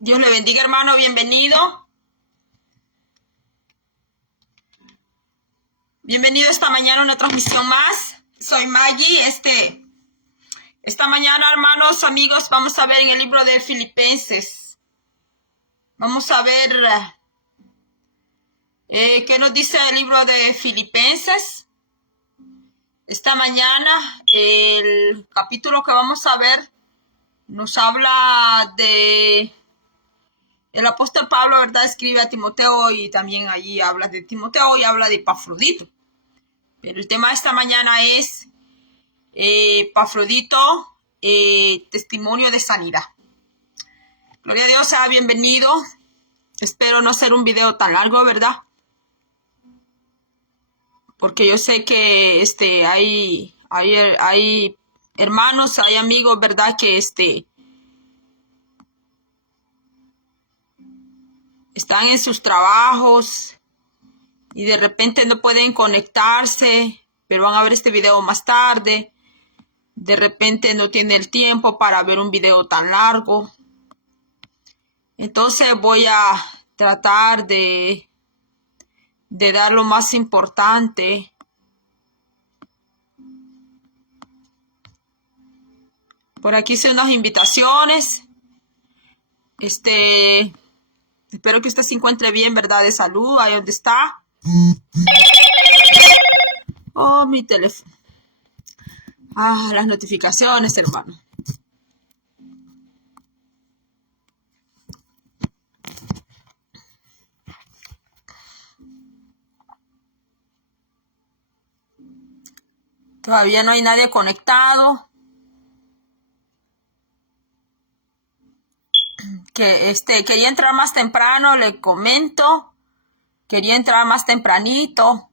Dios le bendiga, hermano, bienvenido. Bienvenido esta mañana a una transmisión más. Soy Maggie. Esta mañana, hermanos, amigos, vamos a ver en el libro de Filipenses. Vamos a ver qué nos dice el libro de Filipenses. Esta mañana, el capítulo que vamos a ver nos habla de... El apóstol Pablo, ¿verdad? Escribe a Timoteo y también allí habla de Timoteo y habla de Epafrodito. Pero el tema de esta mañana es Epafrodito, testimonio de sanidad. Gloria a Dios, sea bienvenido. Espero no ser un video tan largo, ¿verdad? Porque yo sé que hay hermanos, hay amigos, ¿verdad? Que están en sus trabajos y de repente no pueden conectarse, pero van a ver este video más tarde. De repente no tiene el tiempo para ver un video tan largo. Entonces voy a tratar de dar lo más importante. Por aquí hice unas invitaciones. Espero que usted se encuentre bien, ¿verdad? De salud, ahí donde está. Oh, mi teléfono. Las notificaciones, hermano. Todavía no hay nadie conectado. Que quería entrar más temprano, le comento. Quería entrar más tempranito.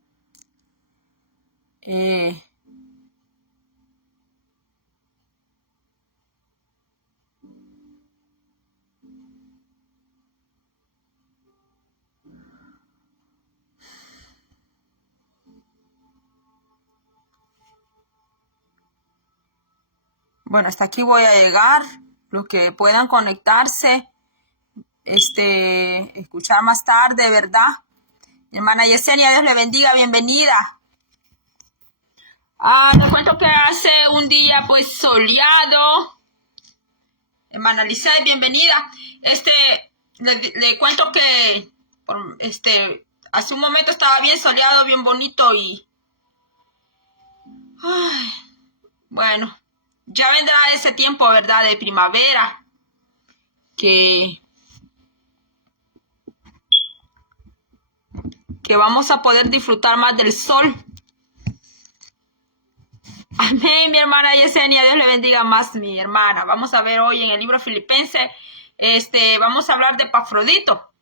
Bueno, hasta aquí voy a llegar. Los que puedan conectarse, escuchar más tarde, ¿verdad? Mi hermana Yesenia, Dios le bendiga, bienvenida. Les cuento que hace un día pues soleado. Hermana Lizeth, bienvenida. Le cuento que hace un momento estaba bien soleado, bien bonito y bueno, ya vendrá ese tiempo, ¿verdad? De primavera que vamos a poder disfrutar más del sol. Amén, mi hermana Yesenia, Dios le bendiga más, mi hermana. Vamos a ver hoy en el libro Filipenses, vamos a hablar de Epafrodito.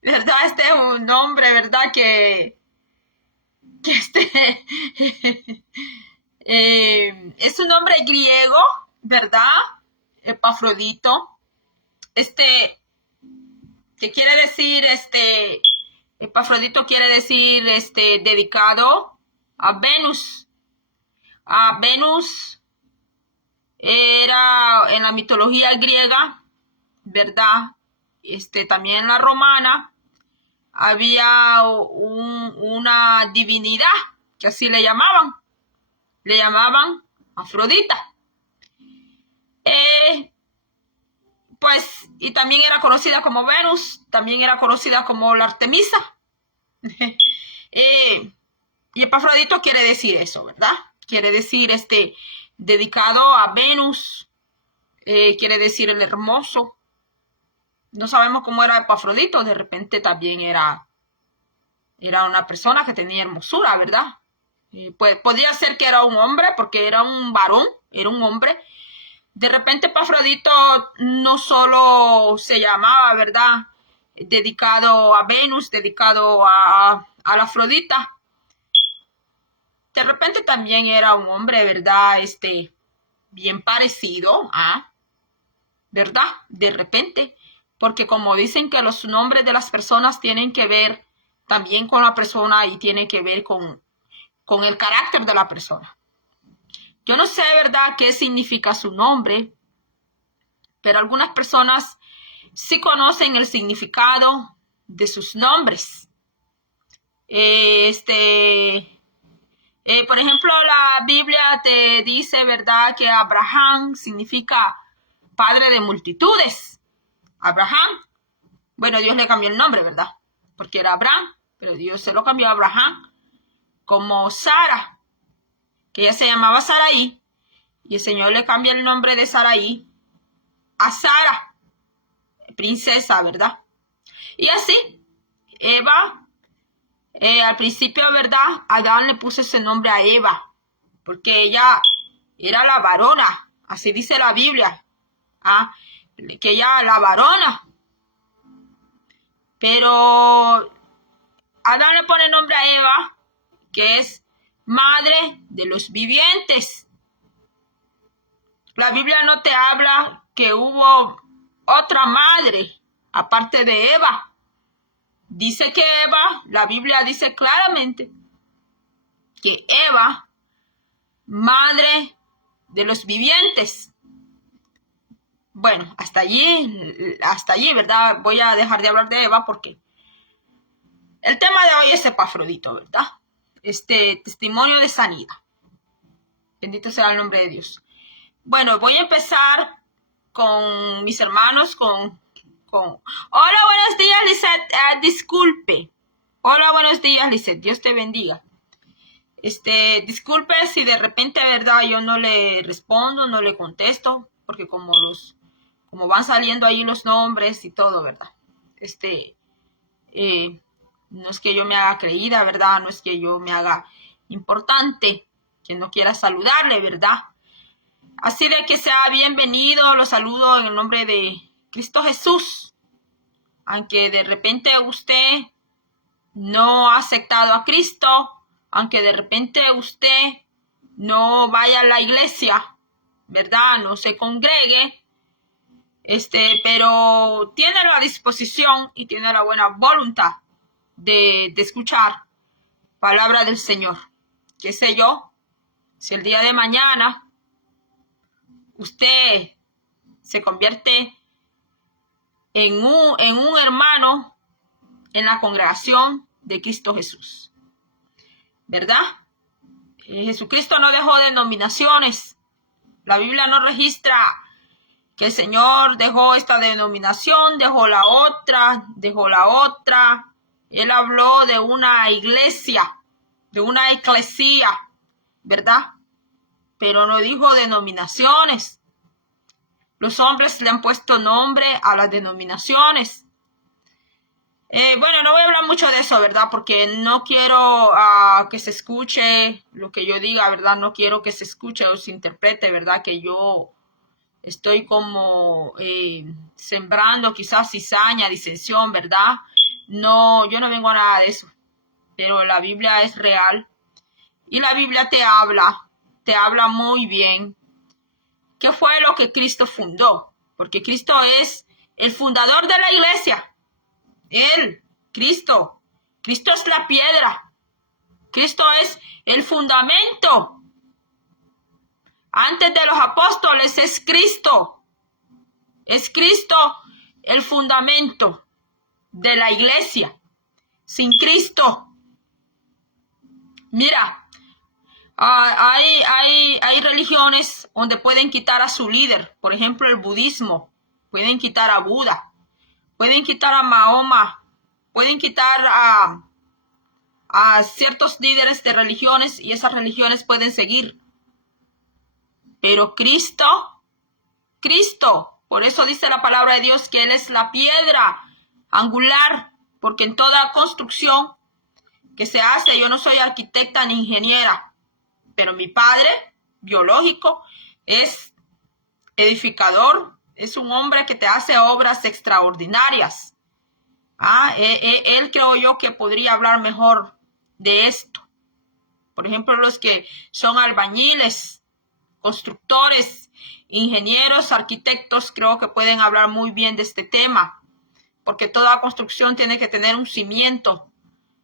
¿Verdad? Este es un nombre, ¿verdad? Es un nombre griego, ¿verdad? Epafrodito. ¿Qué quiere decir? Epafrodito quiere decir, dedicado a Venus. A Venus era en la mitología griega, ¿verdad? También en la romana había una divinidad que así le llamaban Afrodita. Pues, y también era conocida como Venus, también era conocida como la Artemisa. Y Epafrodito quiere decir eso, ¿verdad? Quiere decir dedicado a Venus, quiere decir el hermoso. No sabemos cómo era Epafrodito, de repente también era una persona que tenía hermosura, ¿verdad? Pues podría ser que era un hombre, porque era un varón, era un hombre. De repente Epafrodito no solo se llamaba, ¿verdad? Dedicado a Venus, dedicado a la Afrodita. De repente también era un hombre, ¿verdad? Bien parecido a, ¿verdad? De repente. Porque como dicen que los nombres de las personas tienen que ver también con la persona y tienen que ver con el carácter de la persona. Yo no sé, ¿verdad?, qué significa su nombre, pero algunas personas sí conocen el significado de sus nombres. Por ejemplo, la Biblia te dice, ¿verdad?, que Abraham significa padre de multitudes. Abraham, bueno, Dios le cambió el nombre, ¿verdad? Porque era Abraham, pero Dios se lo cambió a Abraham. Como Sara, que ella se llamaba Sarai, y el Señor le cambia el nombre de Sarai a Sara, princesa, ¿verdad? Y así, Eva, al principio, ¿verdad?, Adán le puso ese nombre a Eva, porque ella era la varona, así dice la Biblia, que ella la varona. Pero Adán le pone nombre a Eva, que es madre de los vivientes. La Biblia no te habla que hubo otra madre aparte de Eva. Dice que Eva, la Biblia dice claramente que Eva, madre de los vivientes. Bueno, hasta allí, ¿verdad? Voy a dejar de hablar de Eva porque el tema de hoy es Epafrodito, ¿verdad? Testimonio de sanidad. Bendito sea el nombre de Dios. Bueno, voy a empezar con mis hermanos, Hola, buenos días, Lizeth. Disculpe. Hola, buenos días, Lizeth. Dios te bendiga. Disculpe si de repente, ¿verdad?, yo no le respondo, no le contesto, porque como van saliendo ahí los nombres y todo, ¿verdad? No es que yo me haga creída, ¿verdad? No es que yo me haga importante, que no quiera saludarle, ¿verdad? Así de que sea bienvenido, lo saludo en el nombre de Cristo Jesús. Aunque de repente usted no ha aceptado a Cristo, aunque de repente usted no vaya a la iglesia, ¿verdad?, no se congregue, pero tiene la disposición y tiene la buena voluntad de escuchar palabra del Señor. ¿Qué sé yo? Si el día de mañana usted se convierte en un hermano en la congregación de Cristo Jesús, ¿verdad? Jesucristo no dejó denominaciones. La Biblia no registra que el Señor dejó esta denominación, dejó la otra. Él habló de una iglesia, de una eclesía, ¿verdad? Pero no dijo denominaciones. Los hombres le han puesto nombre a las denominaciones. Bueno, no voy a hablar mucho de eso, ¿verdad? Porque no quiero que se escuche lo que yo diga, ¿verdad? No quiero que se escuche o se interprete, ¿verdad?, que yo estoy como sembrando quizás cizaña, disensión, ¿verdad? No, yo no vengo a nada de eso. Pero la Biblia es real. Y la Biblia te habla muy bien. ¿Qué fue lo que Cristo fundó? Porque Cristo es el fundador de la iglesia. Cristo es la piedra. Cristo es el fundamento. Antes de los apóstoles es Cristo. Es Cristo el fundamento de la iglesia. Sin Cristo, mira, hay religiones donde pueden quitar a su líder. Por ejemplo, el budismo. Pueden quitar a Buda. Pueden quitar a Mahoma. Pueden quitar a ciertos líderes de religiones y esas religiones pueden seguir. Pero Cristo, por eso dice la palabra de Dios que Él es la piedra angular, porque en toda construcción que se hace, yo no soy arquitecta ni ingeniera, pero mi padre biológico es edificador, es un hombre que te hace obras extraordinarias. Él creo yo que podría hablar mejor de esto. Por ejemplo, los que son albañiles, constructores, ingenieros, arquitectos, creo que pueden hablar muy bien de este tema, porque toda construcción tiene que tener un cimiento,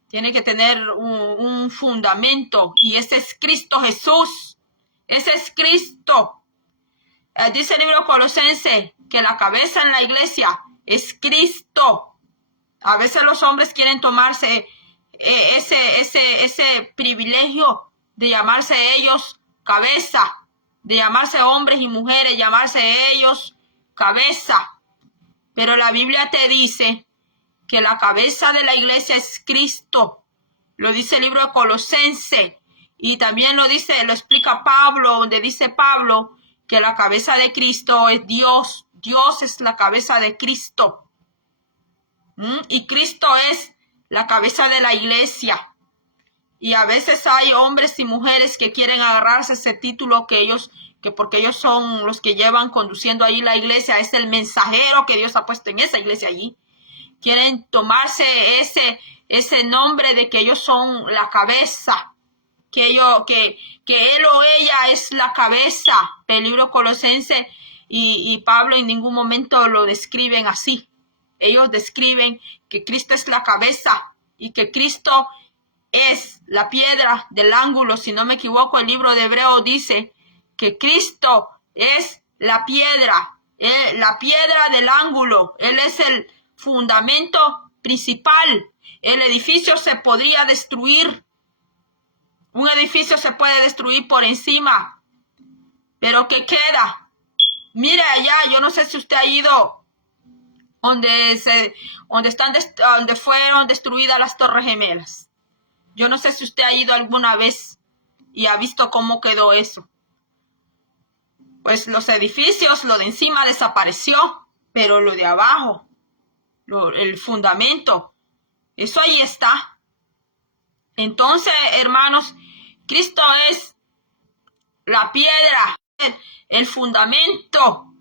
tiene que tener un fundamento, y ese es Cristo Jesús. Ese es Cristo. Dice el libro Colosenses que la cabeza en la iglesia es Cristo. A veces los hombres quieren tomarse ese privilegio de llamarse ellos cabeza, de llamarse hombres y mujeres, llamarse ellos cabeza. Pero la Biblia te dice que la cabeza de la iglesia es Cristo. Lo dice el libro de Colosenses. Y también lo explica Pablo, donde dice Pablo que la cabeza de Cristo es Dios. Dios es la cabeza de Cristo. Y Cristo es la cabeza de la iglesia. Y a veces hay hombres y mujeres que quieren agarrarse ese título que porque ellos son los que llevan conduciendo ahí la iglesia, es el mensajero que Dios ha puesto en esa iglesia allí. Quieren tomarse ese nombre de que ellos son la cabeza, que él o ella es la cabeza. El libro Colosenses y Pablo en ningún momento lo describen así. Ellos describen que Cristo es la cabeza y que Cristo es la piedra del ángulo. Si no me equivoco, el libro de Hebreos dice que Cristo es la piedra del ángulo. Él es el fundamento principal. El edificio se podría destruir. Un edificio se puede destruir por encima. Pero ¿qué queda? Mire allá, yo no sé si usted ha ido donde fueron destruidas las Torres Gemelas. Yo no sé si usted ha ido alguna vez y ha visto cómo quedó eso. Pues los edificios, lo de encima desapareció, pero lo de abajo, el fundamento, eso ahí está. Entonces, hermanos, Cristo es la piedra, el fundamento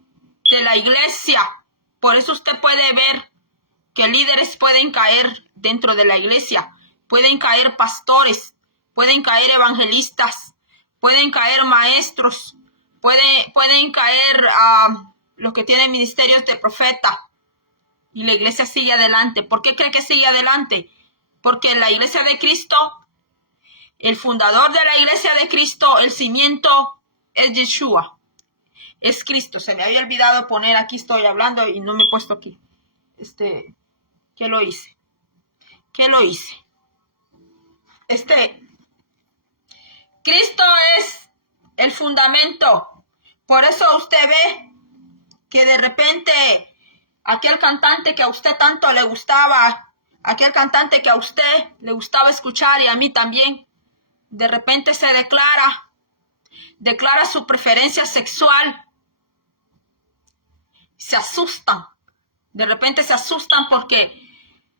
de la iglesia. Por eso usted puede ver que líderes pueden caer dentro de la iglesia. Pueden caer pastores, pueden caer evangelistas, pueden caer maestros, pueden caer los que tienen ministerios de profeta. Y la iglesia sigue adelante. ¿Por qué cree que sigue adelante? Porque la iglesia de Cristo, el fundador de la iglesia de Cristo, el cimiento es Yeshua. Es Cristo. Se me había olvidado poner, aquí estoy hablando y no me he puesto aquí. ¿Qué lo hice? Cristo es el fundamento. Por eso usted ve que de repente aquel cantante que a usted tanto le gustaba, aquel cantante que a usted le gustaba escuchar y a mí también, de repente se declara su preferencia sexual. Se asustan. De repente se asustan porque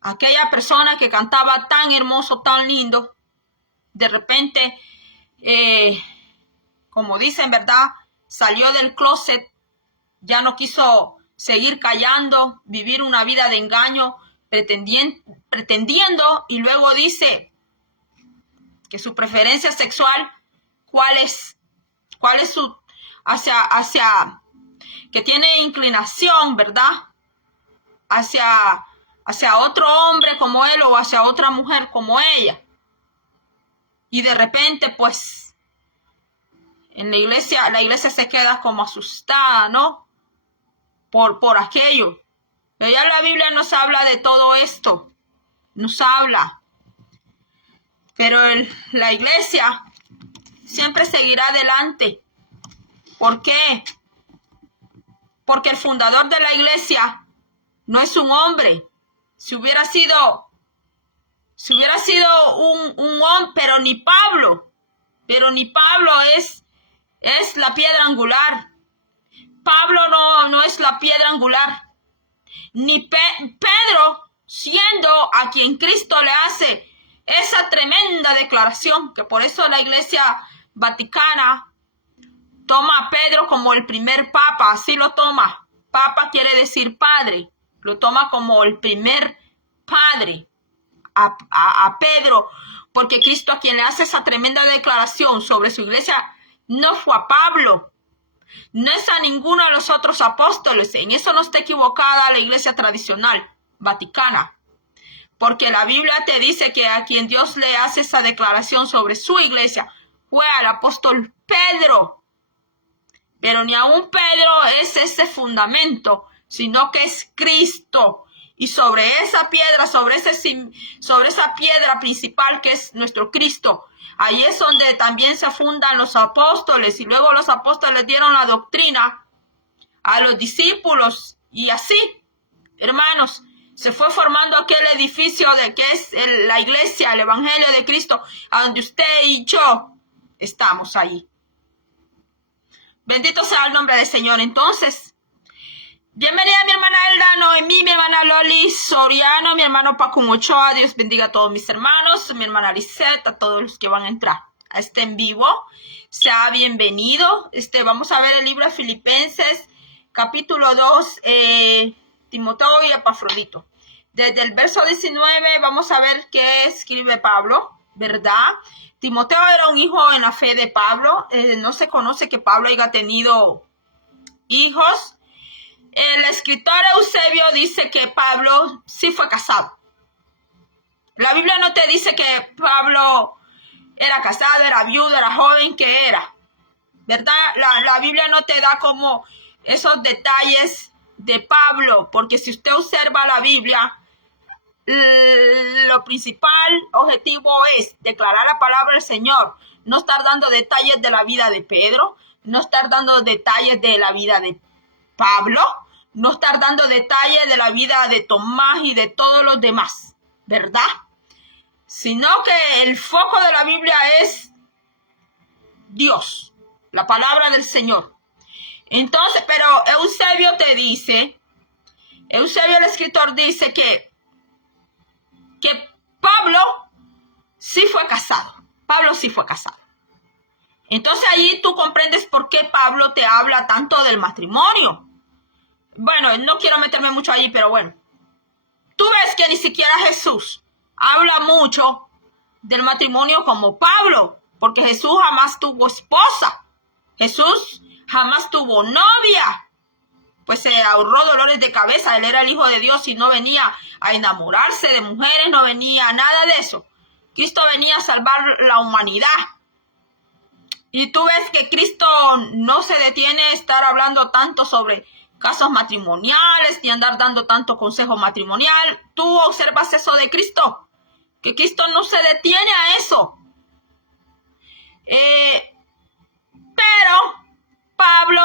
aquella persona que cantaba tan hermoso, tan lindo, de repente, como dicen, ¿verdad? Salió del closet, ya no quiso seguir callando, vivir una vida de engaño, pretendiendo, y luego dice que su preferencia sexual, ¿cuál es su, hacia que tiene inclinación, ¿verdad? Hacia otro hombre como él o hacia otra mujer como ella. Y de repente, pues, en la iglesia se queda como asustada, ¿no? Por aquello. Pero ya la Biblia nos habla de todo esto. Nos habla. Pero la iglesia siempre seguirá adelante. ¿Por qué? Porque el fundador de la iglesia no es un hombre. Si hubiera sido un hombre, pero ni Pablo es la piedra angular. Pablo no es la piedra angular. Ni Pedro, siendo a quien Cristo le hace esa tremenda declaración, que por eso la Iglesia Vaticana toma a Pedro como el primer papa, así lo toma. Papa quiere decir padre, lo toma como el primer padre a Pedro, porque Cristo a quien le hace esa tremenda declaración sobre su iglesia no fue a Pablo, no es a ninguno de los otros apóstoles. En eso no está equivocada la iglesia tradicional vaticana, porque la Biblia te dice que a quien Dios le hace esa declaración sobre su iglesia fue al apóstol Pedro. Pero ni aún Pedro es ese fundamento, sino que es Cristo. Y sobre esa piedra, sobre esa piedra principal que es nuestro Cristo, ahí es donde también se fundan los apóstoles. Y luego los apóstoles dieron la doctrina a los discípulos. Y así, hermanos, se fue formando aquel edificio de que es la iglesia, el evangelio de Cristo, a donde usted y yo estamos ahí. Bendito sea el nombre del Señor. Entonces, bienvenida mi hermana Elda, Noemí, mi hermana Loli Soriano, mi hermano Paco Ochoa. Dios bendiga a todos mis hermanos, mi hermana Lisette, a todos los que van a entrar a este en vivo. Sea bienvenido. Vamos a ver el libro de Filipenses, capítulo 2, Timoteo y Epafrodito. Desde el verso 19 vamos a ver qué escribe Pablo, ¿verdad? Timoteo era un hijo en la fe de Pablo. No se conoce que Pablo haya tenido hijos. El escritor Eusebio dice que Pablo sí fue casado. La Biblia no te dice que Pablo era casado, era viudo, era joven, que era, ¿verdad? La Biblia no te da como esos detalles de Pablo, porque si usted observa la Biblia, lo principal objetivo es declarar la palabra del Señor, no estar dando detalles de la vida de Pedro, no estar dando detalles de la vida de Pablo, no estar dando detalles de la vida de Tomás y de todos los demás, ¿verdad? Sino que el foco de la Biblia es Dios, la palabra del Señor. Entonces, pero Eusebio te dice, Eusebio el escritor dice que Pablo sí fue casado. Pablo sí fue casado. Entonces ahí tú comprendes por qué Pablo te habla tanto del matrimonio. Bueno, no quiero meterme mucho allí, pero bueno. Tú ves que ni siquiera Jesús habla mucho del matrimonio como Pablo, porque Jesús jamás tuvo esposa. Jesús jamás tuvo novia. Pues se ahorró dolores de cabeza. Él era el Hijo de Dios y no venía a enamorarse de mujeres, no venía nada de eso. Cristo venía a salvar la humanidad. Y tú ves que Cristo no se detiene a estar hablando tanto sobre casos matrimoniales, ni andar dando tanto consejo matrimonial. Tú observas eso de Cristo, que Cristo no se detiene a eso. Pero Pablo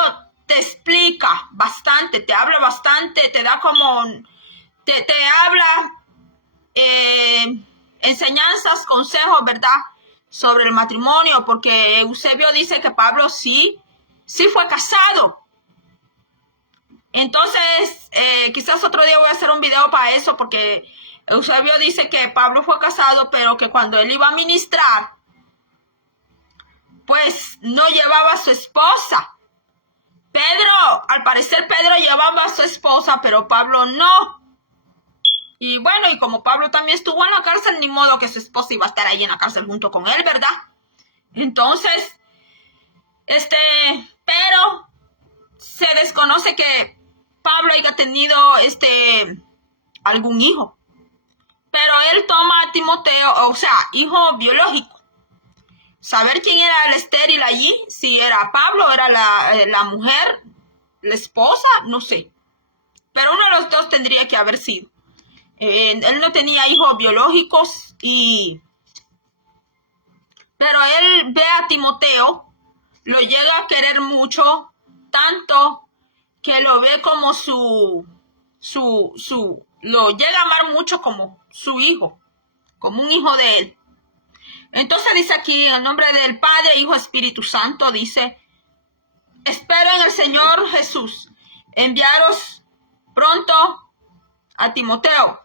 te explica bastante, te habla bastante, te da como, te habla enseñanzas, consejos, ¿verdad? Sobre el matrimonio, porque Eusebio dice que Pablo sí fue casado. Entonces, quizás otro día voy a hacer un video para eso, porque Eusebio dice que Pablo fue casado, pero que cuando él iba a ministrar, pues no llevaba a su esposa. Pedro, al parecer Pedro llevaba a su esposa, pero Pablo no. Y bueno, y como Pablo también estuvo en la cárcel, ni modo que su esposa iba a estar ahí en la cárcel junto con él, ¿verdad? Entonces, pero se desconoce que Pablo haya tenido algún hijo. Pero él toma a Timoteo, o sea, hijo biológico. Saber quién era el estéril allí, si era Pablo, era la mujer, la esposa, no sé. Pero uno de los dos tendría que haber sido. Él no tenía hijos biológicos, pero él ve a Timoteo, lo llega a querer mucho, tanto que lo ve como lo llega a amar mucho como su hijo, como un hijo de él. Entonces dice aquí, en el nombre del Padre, Hijo, Espíritu Santo, dice, espero en el Señor Jesús enviaros pronto a Timoteo,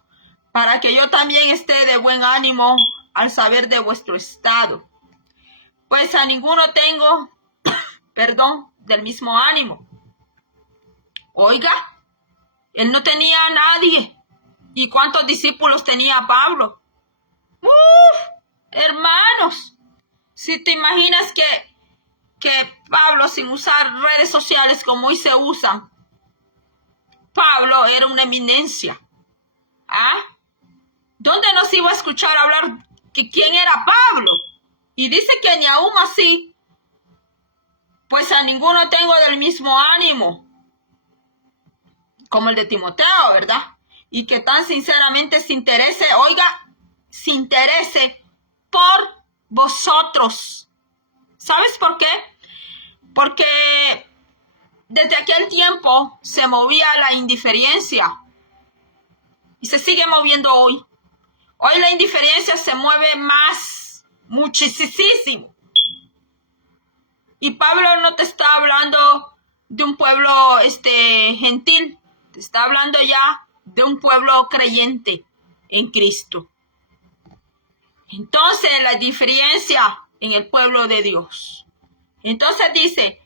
para que yo también esté de buen ánimo al saber de vuestro estado. Pues a ninguno tengo, del mismo ánimo. Oiga, él no tenía a nadie. ¿Y cuántos discípulos tenía Pablo? Hermanos, si te imaginas que Pablo, sin usar redes sociales como hoy se usan, Pablo era una eminencia. ¿Dónde nos iba a escuchar hablar que quién era Pablo? Y dice que ni aún así pues a ninguno tengo del mismo ánimo, como el de Timoteo, ¿verdad? Y que tan sinceramente se interese, oiga, se interese por vosotros. ¿Sabes por qué? Porque desde aquel tiempo se movía la indiferencia y se sigue moviendo hoy. Hoy la indiferencia se mueve más, muchísimo. Y Pablo no te está hablando de un pueblo gentil, te está hablando ya de un pueblo creyente en Cristo. Entonces la diferencia en el pueblo de Dios. Entonces dice,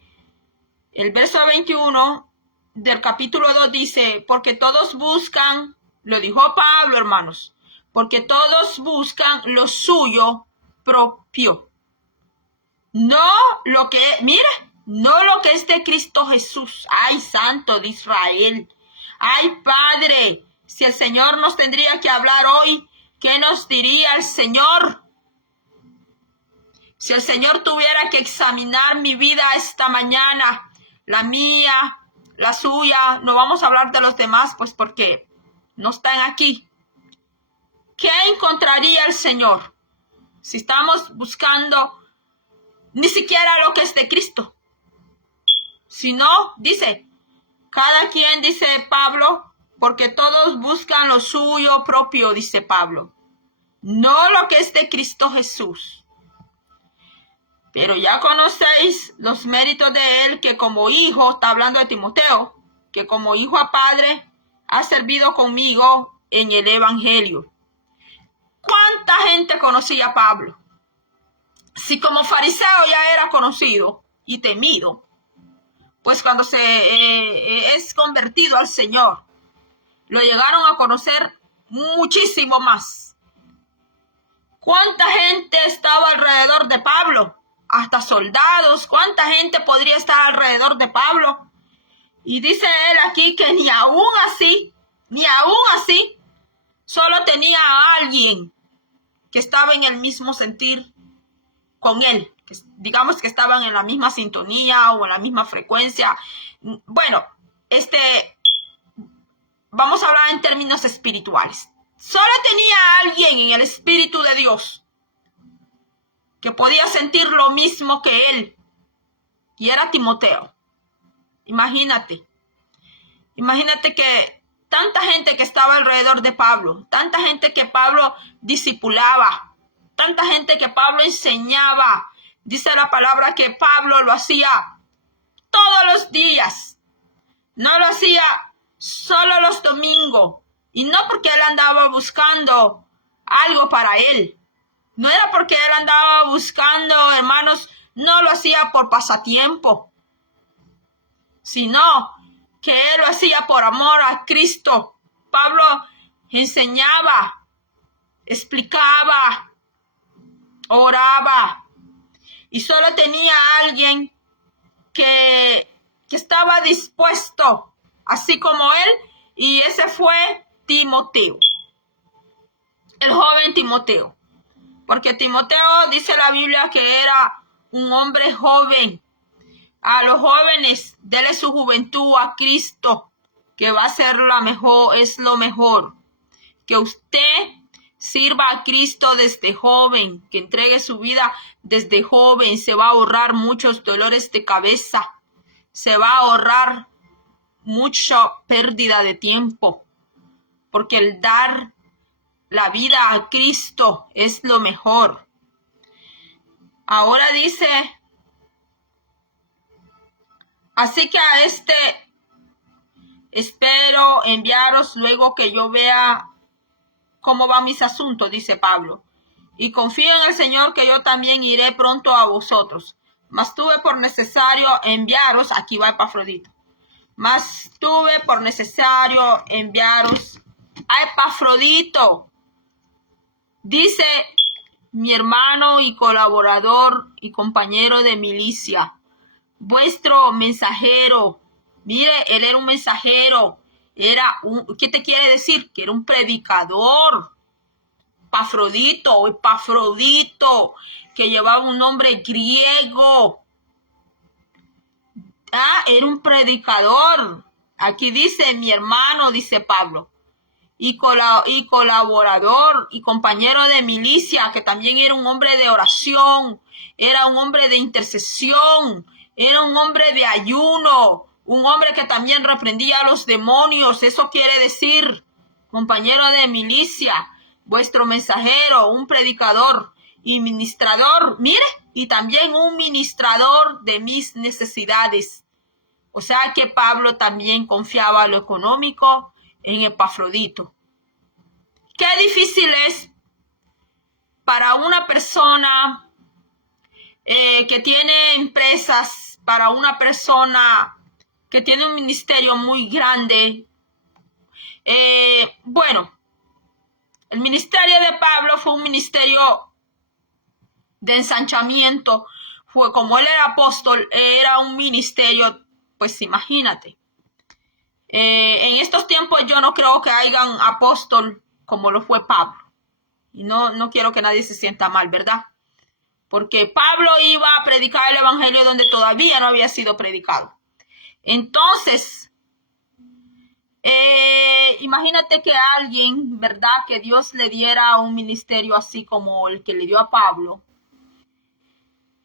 el verso 21 del capítulo 2 dice, porque todos buscan, lo dijo Pablo, hermanos, porque todos buscan lo suyo propio. No lo que, mira, no lo que es de Cristo Jesús. Ay, Santo de Israel. Ay, Padre, si el Señor nos tendría que hablar hoy, ¿qué nos diría el Señor? Si el Señor tuviera que examinar mi vida esta mañana, la mía, la suya, no vamos a hablar de los demás, pues porque no están aquí. ¿Qué encontraría el Señor si estamos buscando ni siquiera lo que es de Cristo? Si no, dice, cada quien, dice Pablo, porque todos buscan lo suyo propio, dice Pablo, no lo que es de Cristo Jesús. Pero ya conocéis los méritos de él, que como hijo, está hablando de Timoteo, que como hijo a padre ha servido conmigo en el evangelio. ¿Cuánta gente conocía a Pablo? Si como fariseo ya era conocido y temido, pues cuando se es convertido al Señor, lo llegaron a conocer muchísimo más. ¿Cuánta gente estaba alrededor de Pablo? Hasta soldados. ¿Cuánta gente podría estar alrededor de Pablo? Y dice él aquí que ni aún así, solo tenía a alguien que estaba en el mismo sentir con él. Digamos que estaban en la misma sintonía o en la misma frecuencia. Bueno, vamos a hablar en términos espirituales. Solo tenía a alguien en el Espíritu de Dios que podía sentir lo mismo que él, y era Timoteo. Imagínate que tanta gente que estaba alrededor de Pablo, tanta gente que Pablo discipulaba, tanta gente que Pablo enseñaba. Dice la palabra que Pablo lo hacía todos los días, no lo hacía solo los domingos, y no porque él andaba buscando algo para él. No era porque él andaba buscando, hermanos, no lo hacía por pasatiempo, sino que él lo hacía por amor a Cristo. Pablo enseñaba, explicaba, oraba, y solo tenía a alguien que estaba dispuesto, así como él, y ese fue Timoteo, el joven Timoteo. Porque Timoteo, dice la Biblia, que era un hombre joven. A los jóvenes, dele su juventud a Cristo, que va a ser es lo mejor. Que usted sirva a Cristo desde joven, que entregue su vida desde joven. Se va a ahorrar muchos dolores de cabeza. Se va a ahorrar mucha pérdida de tiempo. Porque el dar la vida a Cristo es lo mejor. Ahora dice, así que a espero enviaros luego que yo vea cómo van mis asuntos, dice Pablo. Y confío en el Señor que yo también iré pronto a vosotros. Mas tuve por necesario enviaros, aquí va Epafrodito. Mas tuve por necesario enviaros a Epafrodito. Dice mi hermano y colaborador y compañero de milicia, vuestro mensajero. Mire, él era un mensajero. ¿Qué te quiere decir? Que era un predicador. Epafrodito, que llevaba un nombre griego. Era un predicador. Aquí dice mi hermano, dice Pablo, y colaborador y compañero de milicia, que también era un hombre de oración, era un hombre de intercesión, era un hombre de ayuno, un hombre que también reprendía a los demonios. Eso quiere decir, compañero de milicia, vuestro mensajero, un predicador y ministrador, mire, y también un ministrador de mis necesidades. O sea que Pablo también confiaba lo económico en Epafrodito. Qué difícil es para una persona que tiene empresas, para una persona que tiene un ministerio muy grande. Bueno, el ministerio de Pablo fue un ministerio de ensanchamiento. Fue como él era apóstol, era un ministerio, pues imagínate. En estos tiempos yo no creo que hayan apóstol como lo fue Pablo. Y no quiero que nadie se sienta mal, ¿verdad? Porque Pablo iba a predicar el evangelio donde todavía no había sido predicado. Entonces, imagínate que alguien, ¿verdad? Que Dios le diera un ministerio así como el que le dio a Pablo.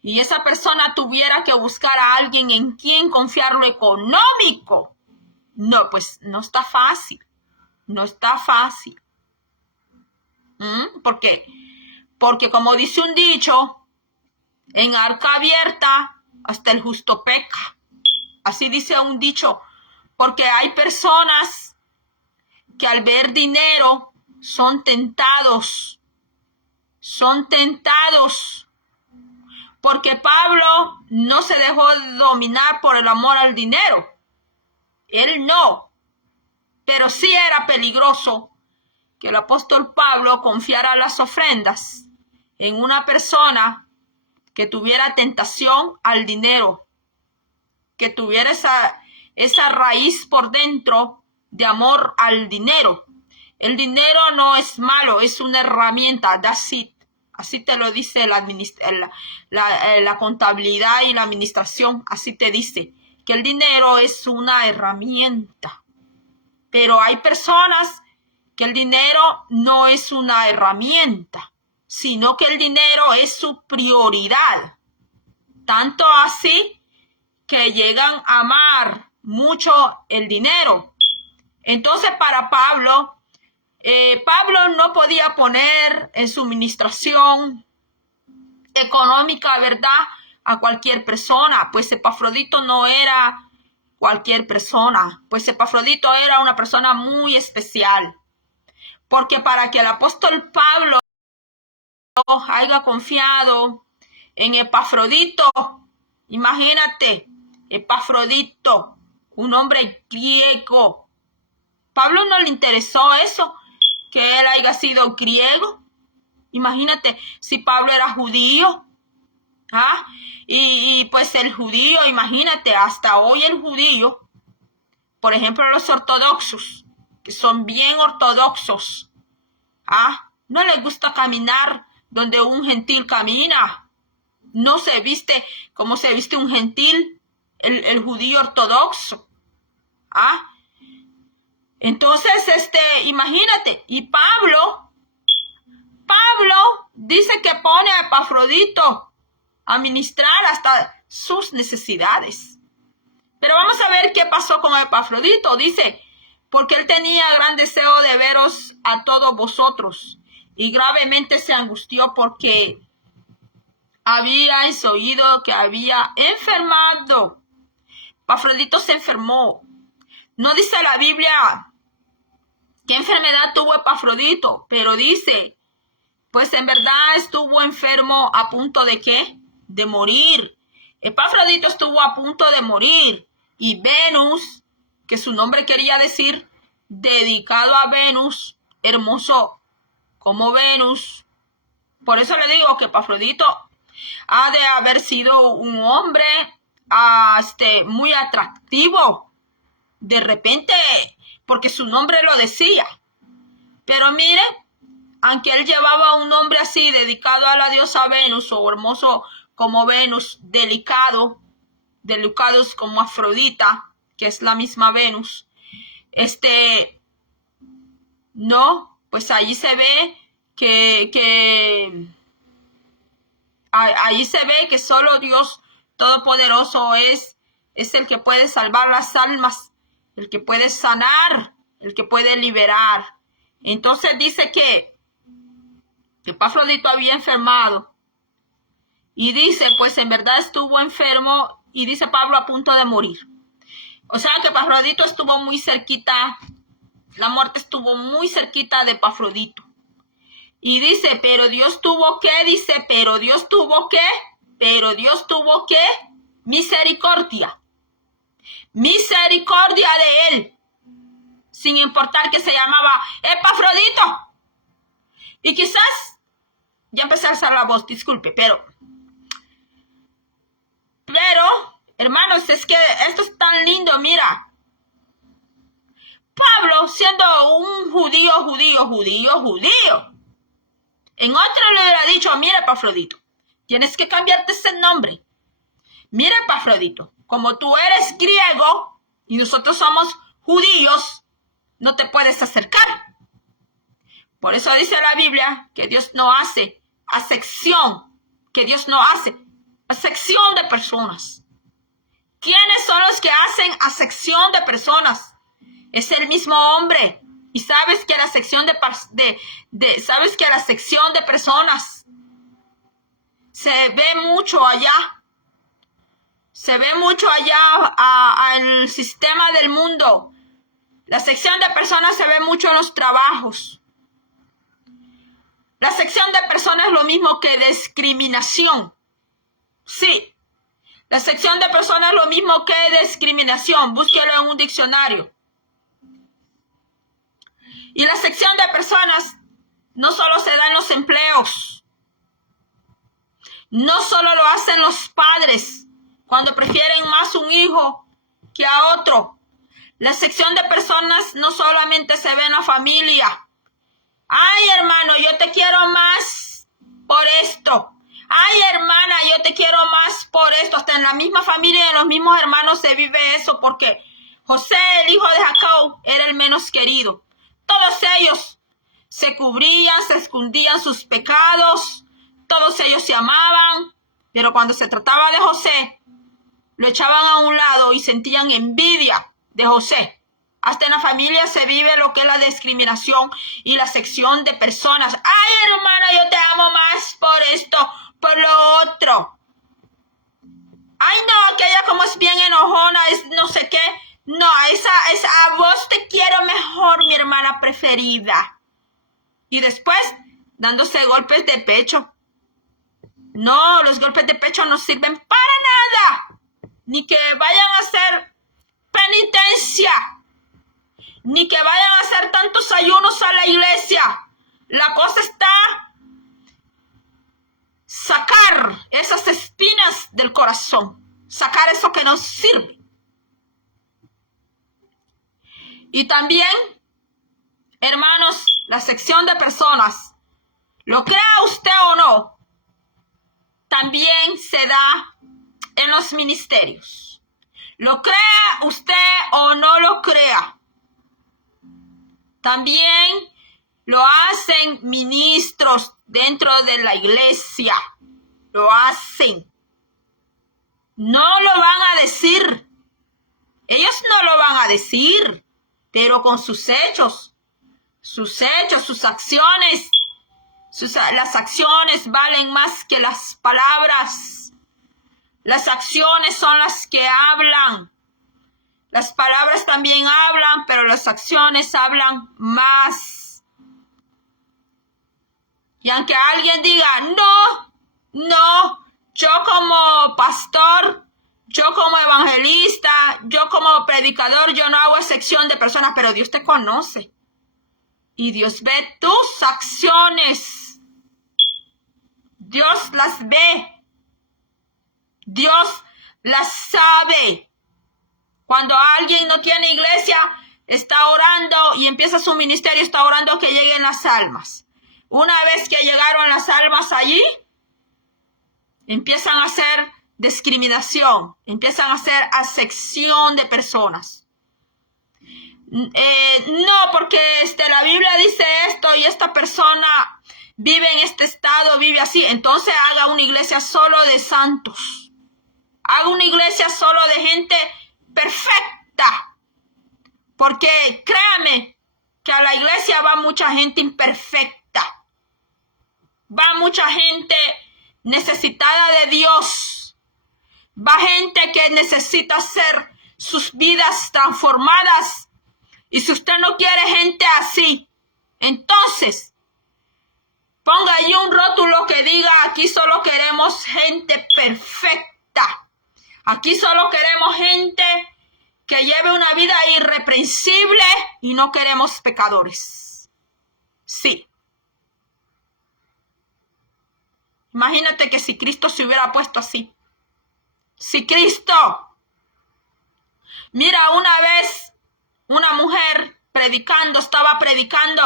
Y esa persona tuviera que buscar a alguien en quien confiar lo económico. No, pues no está fácil. No está fácil. ¿Por qué? Porque como dice un dicho, en arca abierta hasta el justo peca. Así dice un dicho, porque hay personas que al ver dinero son tentados. Son tentados. Porque Pablo no se dejó dominar por el amor al dinero. Él no. Pero sí era peligroso que el apóstol Pablo confiara las ofrendas en una persona que tuviera tentación al dinero, que tuviera esa raíz por dentro de amor al dinero. El dinero no es malo, es una herramienta, that's it. Así te lo dice la contabilidad y la administración, así te dice, que el dinero es una herramienta. Pero hay personas que el dinero no es una herramienta, sino que el dinero es su prioridad. Tanto así que llegan a amar mucho el dinero. Entonces para Pablo, Pablo no podía poner en su administración económica, ¿verdad?, a cualquier persona, pues Epafrodito no era cualquier persona, pues Epafrodito era una persona muy especial, porque para que el apóstol Pablo haya confiado en Epafrodito, imagínate, Epafrodito, un hombre griego. Pablo no le interesó eso, que él haya sido griego. Imagínate, si Pablo era judío, y pues el judío, imagínate, hasta hoy el judío, por ejemplo los ortodoxos, que son bien ortodoxos, no les gusta caminar donde un gentil camina, no se viste como se viste un gentil, el judío ortodoxo, Entonces, imagínate, y Pablo dice que pone a Epafrodito a ministrar hasta sus necesidades. Pero vamos a ver qué pasó con Epafrodito. Dice, porque él tenía gran deseo de veros a todos vosotros, y gravemente se angustió porque habíais oído que había enfermado. Epafrodito se enfermó. No dice la Biblia qué enfermedad tuvo Epafrodito, pero dice, pues en verdad estuvo enfermo a punto de ¿qué? De morir. Epafrodito estuvo a punto de morir. Y Venus, que su nombre quería decir dedicado a Venus, hermoso como Venus. Por eso le digo que Epafrodito ha de haber sido un hombre muy atractivo. De repente, porque su nombre lo decía. Pero mire, aunque él llevaba un nombre así, dedicado a la diosa Venus, o hermoso como Venus, delicado, educados como Afrodita, que es la misma Venus. No, pues allí se ve allí se ve que solo Dios Todopoderoso es el que puede salvar las almas, el que puede sanar, el que puede liberar. Entonces dice que Epafrodito había enfermado. Y dice, pues en verdad estuvo enfermo, y dice Pablo a punto de morir. O sea que Epafrodito estuvo muy cerquita, la muerte estuvo muy cerquita de Epafrodito. Y dice, pero Dios tuvo que, misericordia. Misericordia de él. Sin importar que se llamaba Epafrodito. Y quizás, ya empecé a alzar la voz, disculpe, pero, hermanos, es que esto es tan lindo, mira. Pablo, siendo un judío, en otro le hubiera dicho, mira, Epafrodito, tienes que cambiarte ese nombre. Mira, Epafrodito, como tú eres griego y nosotros somos judíos, no te puedes acercar. Por eso dice la Biblia que Dios no hace acepción de personas. ¿Quiénes son los que hacen acepción de personas? Es el mismo hombre. Y sabes que la sección de personas se ve mucho allá. Se ve mucho allá al sistema del mundo. La sección de personas se ve mucho en los trabajos. La sección de personas es lo mismo que discriminación. Sí. La sección de personas es lo mismo que discriminación. Búsquelo en un diccionario. Y la sección de personas no solo se da en los empleos. No solo lo hacen los padres cuando prefieren más un hijo que a otro. La sección de personas no solamente se ve en la familia. Ay, hermano, yo te quiero más por esto. Ay, hermana, yo te quiero más por esto. Hasta en la misma familia y en los mismos hermanos se vive eso, porque José, el hijo de Jacob, era el menos querido. Todos ellos se cubrían, se escondían sus pecados. Todos ellos se amaban. Pero cuando se trataba de José, lo echaban a un lado y sentían envidia de José. Hasta en la familia se vive lo que es la discriminación y la sección de personas. Ay, hermana, yo te amo más por esto, por lo otro. Ay, no, aquella como es bien enojona, es no sé qué. No, a vos te quiero mejor, mi hermana preferida. Y después, dándose golpes de pecho. No, los golpes de pecho no sirven para nada. Ni que vayan a hacer penitencia. Ni que vayan a hacer tantos ayunos a la iglesia. La cosa está sacar esas espinas del corazón. Sacar eso que nos sirve. Y también, hermanos, la sección de personas, lo crea usted o no, también se da en los ministerios. Lo crea usted o no lo crea. También lo hacen ministros dentro de la iglesia. Lo hacen. No lo van a decir. Ellos no lo van a decir. Pero con sus hechos, sus acciones, las acciones valen más que las palabras. Las acciones son las que hablan. Las palabras también hablan, pero las acciones hablan más. Y aunque alguien diga, no, yo como pastor, yo como evangelista, yo como predicador, yo no hago excepción de personas, pero Dios te conoce. Y Dios ve tus acciones. Dios las ve. Dios las sabe. Cuando alguien no tiene iglesia, está orando y empieza su ministerio, está orando que lleguen las almas. Una vez que llegaron las almas allí, empiezan a hacer discriminación, empiezan a hacer acepción de personas. No, porque la Biblia dice esto y esta persona vive en este estado, vive así. Entonces haga una iglesia solo de santos. Haga una iglesia solo de gente perfecta. Porque créame que a la iglesia va mucha gente imperfecta. Va mucha gente necesitada de Dios. Va gente que necesita hacer sus vidas transformadas. Y si usted no quiere gente así, entonces ponga ahí un rótulo que diga: aquí solo queremos gente perfecta. Aquí solo queremos gente que lleve una vida irreprensible y no queremos pecadores. Sí. Imagínate que si Cristo se hubiera puesto así. Si Cristo, mira, una vez una mujer estaba predicando,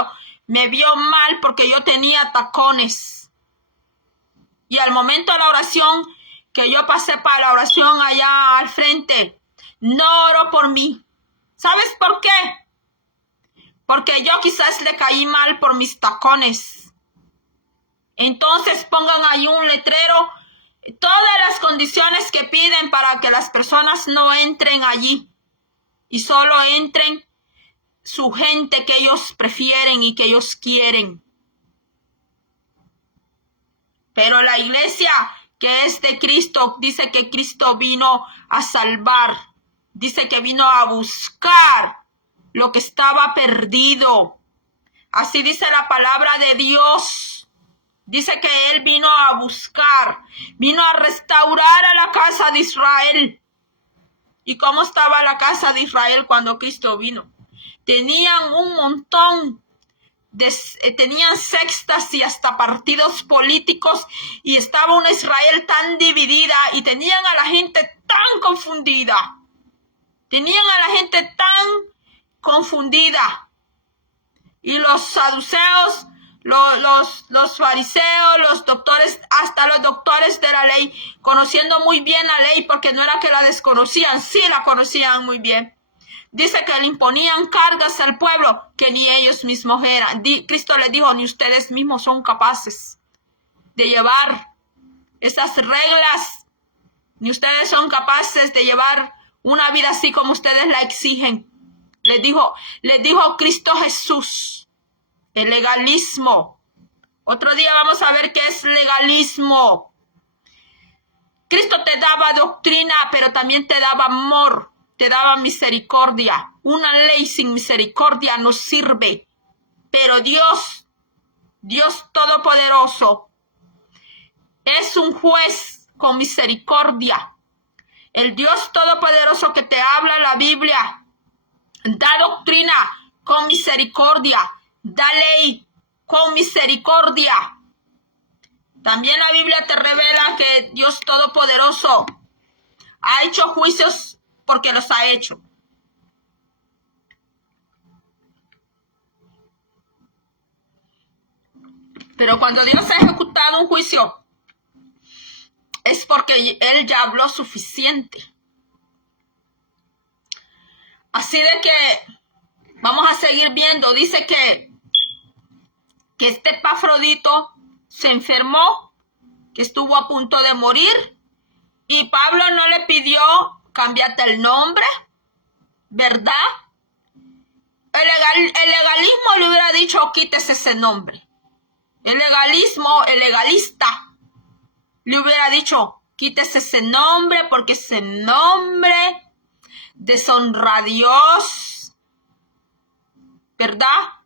me vio mal porque yo tenía tacones. Y al momento de la oración, que yo pasé para la oración allá al frente, no oró por mí. ¿Sabes por qué? Porque yo quizás le caí mal por mis tacones. Entonces pongan ahí un letrero, todas las condiciones que piden para que las personas no entren allí. Y solo entren su gente que ellos prefieren y que ellos quieren. Pero la iglesia que es de Cristo, dice que Cristo vino a salvar. Dice que vino a buscar lo que estaba perdido. Así dice la palabra de Dios. Dice que Él vino a buscar, vino a restaurar a la casa de Israel. ¿Y cómo estaba la casa de Israel cuando Cristo vino? Tenían un montón tenían sectas y hasta partidos políticos, y estaba una Israel tan dividida y tenían a la gente tan confundida. Tenían a la gente tan confundida. Y los saduceos, los fariseos, los doctores, hasta los doctores de la ley, conociendo muy bien la ley, porque no era que la desconocían, sí la conocían muy bien. Dice que le imponían cargas al pueblo que ni ellos mismos eran. Cristo les dijo: ni ustedes mismos son capaces de llevar esas reglas, ni ustedes son capaces de llevar una vida así como ustedes la exigen. Les dijo Cristo Jesús. El legalismo. Otro día vamos a ver qué es legalismo. Cristo te daba doctrina, pero también te daba amor, te daba misericordia. Una ley sin misericordia no sirve. Pero Dios Todopoderoso, es un juez con misericordia. El Dios Todopoderoso que te habla en la Biblia da doctrina con misericordia. Da ley con misericordia. También la Biblia te revela que Dios Todopoderoso ha hecho juicios porque los ha hecho. Pero cuando Dios ha ejecutado un juicio, es porque Él ya habló suficiente. Así de que vamos a seguir viendo. Dice que este Epafrodito se enfermó, que estuvo a punto de morir, y Pablo no le pidió: cámbiate el nombre, ¿verdad? El legalismo le hubiera dicho: quítese ese nombre. El legalista, le hubiera dicho: quítese ese nombre, porque ese nombre deshonra a Dios, ¿verdad?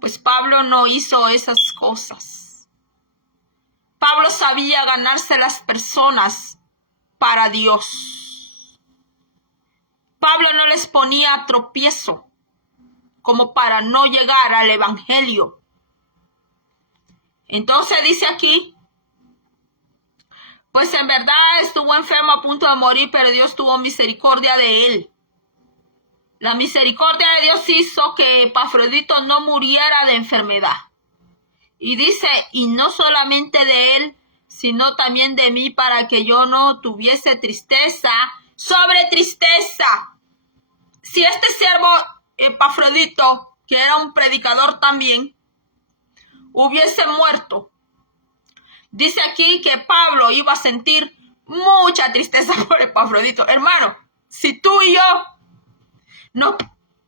Pues Pablo no hizo esas cosas. Pablo sabía ganarse las personas para Dios. Pablo no les ponía tropiezo como para no llegar al evangelio. Entonces dice aquí: pues en verdad estuvo enfermo a punto de morir, pero Dios tuvo misericordia de él. La misericordia de Dios hizo que Epafrodito no muriera de enfermedad. Y dice: y no solamente de él, sino también de mí, para que yo no tuviese tristeza sobre tristeza. Si este siervo Epafrodito, que era un predicador también, hubiese muerto, dice aquí que Pablo iba a sentir mucha tristeza por Epafrodito. Hermano, si tú y yo, no,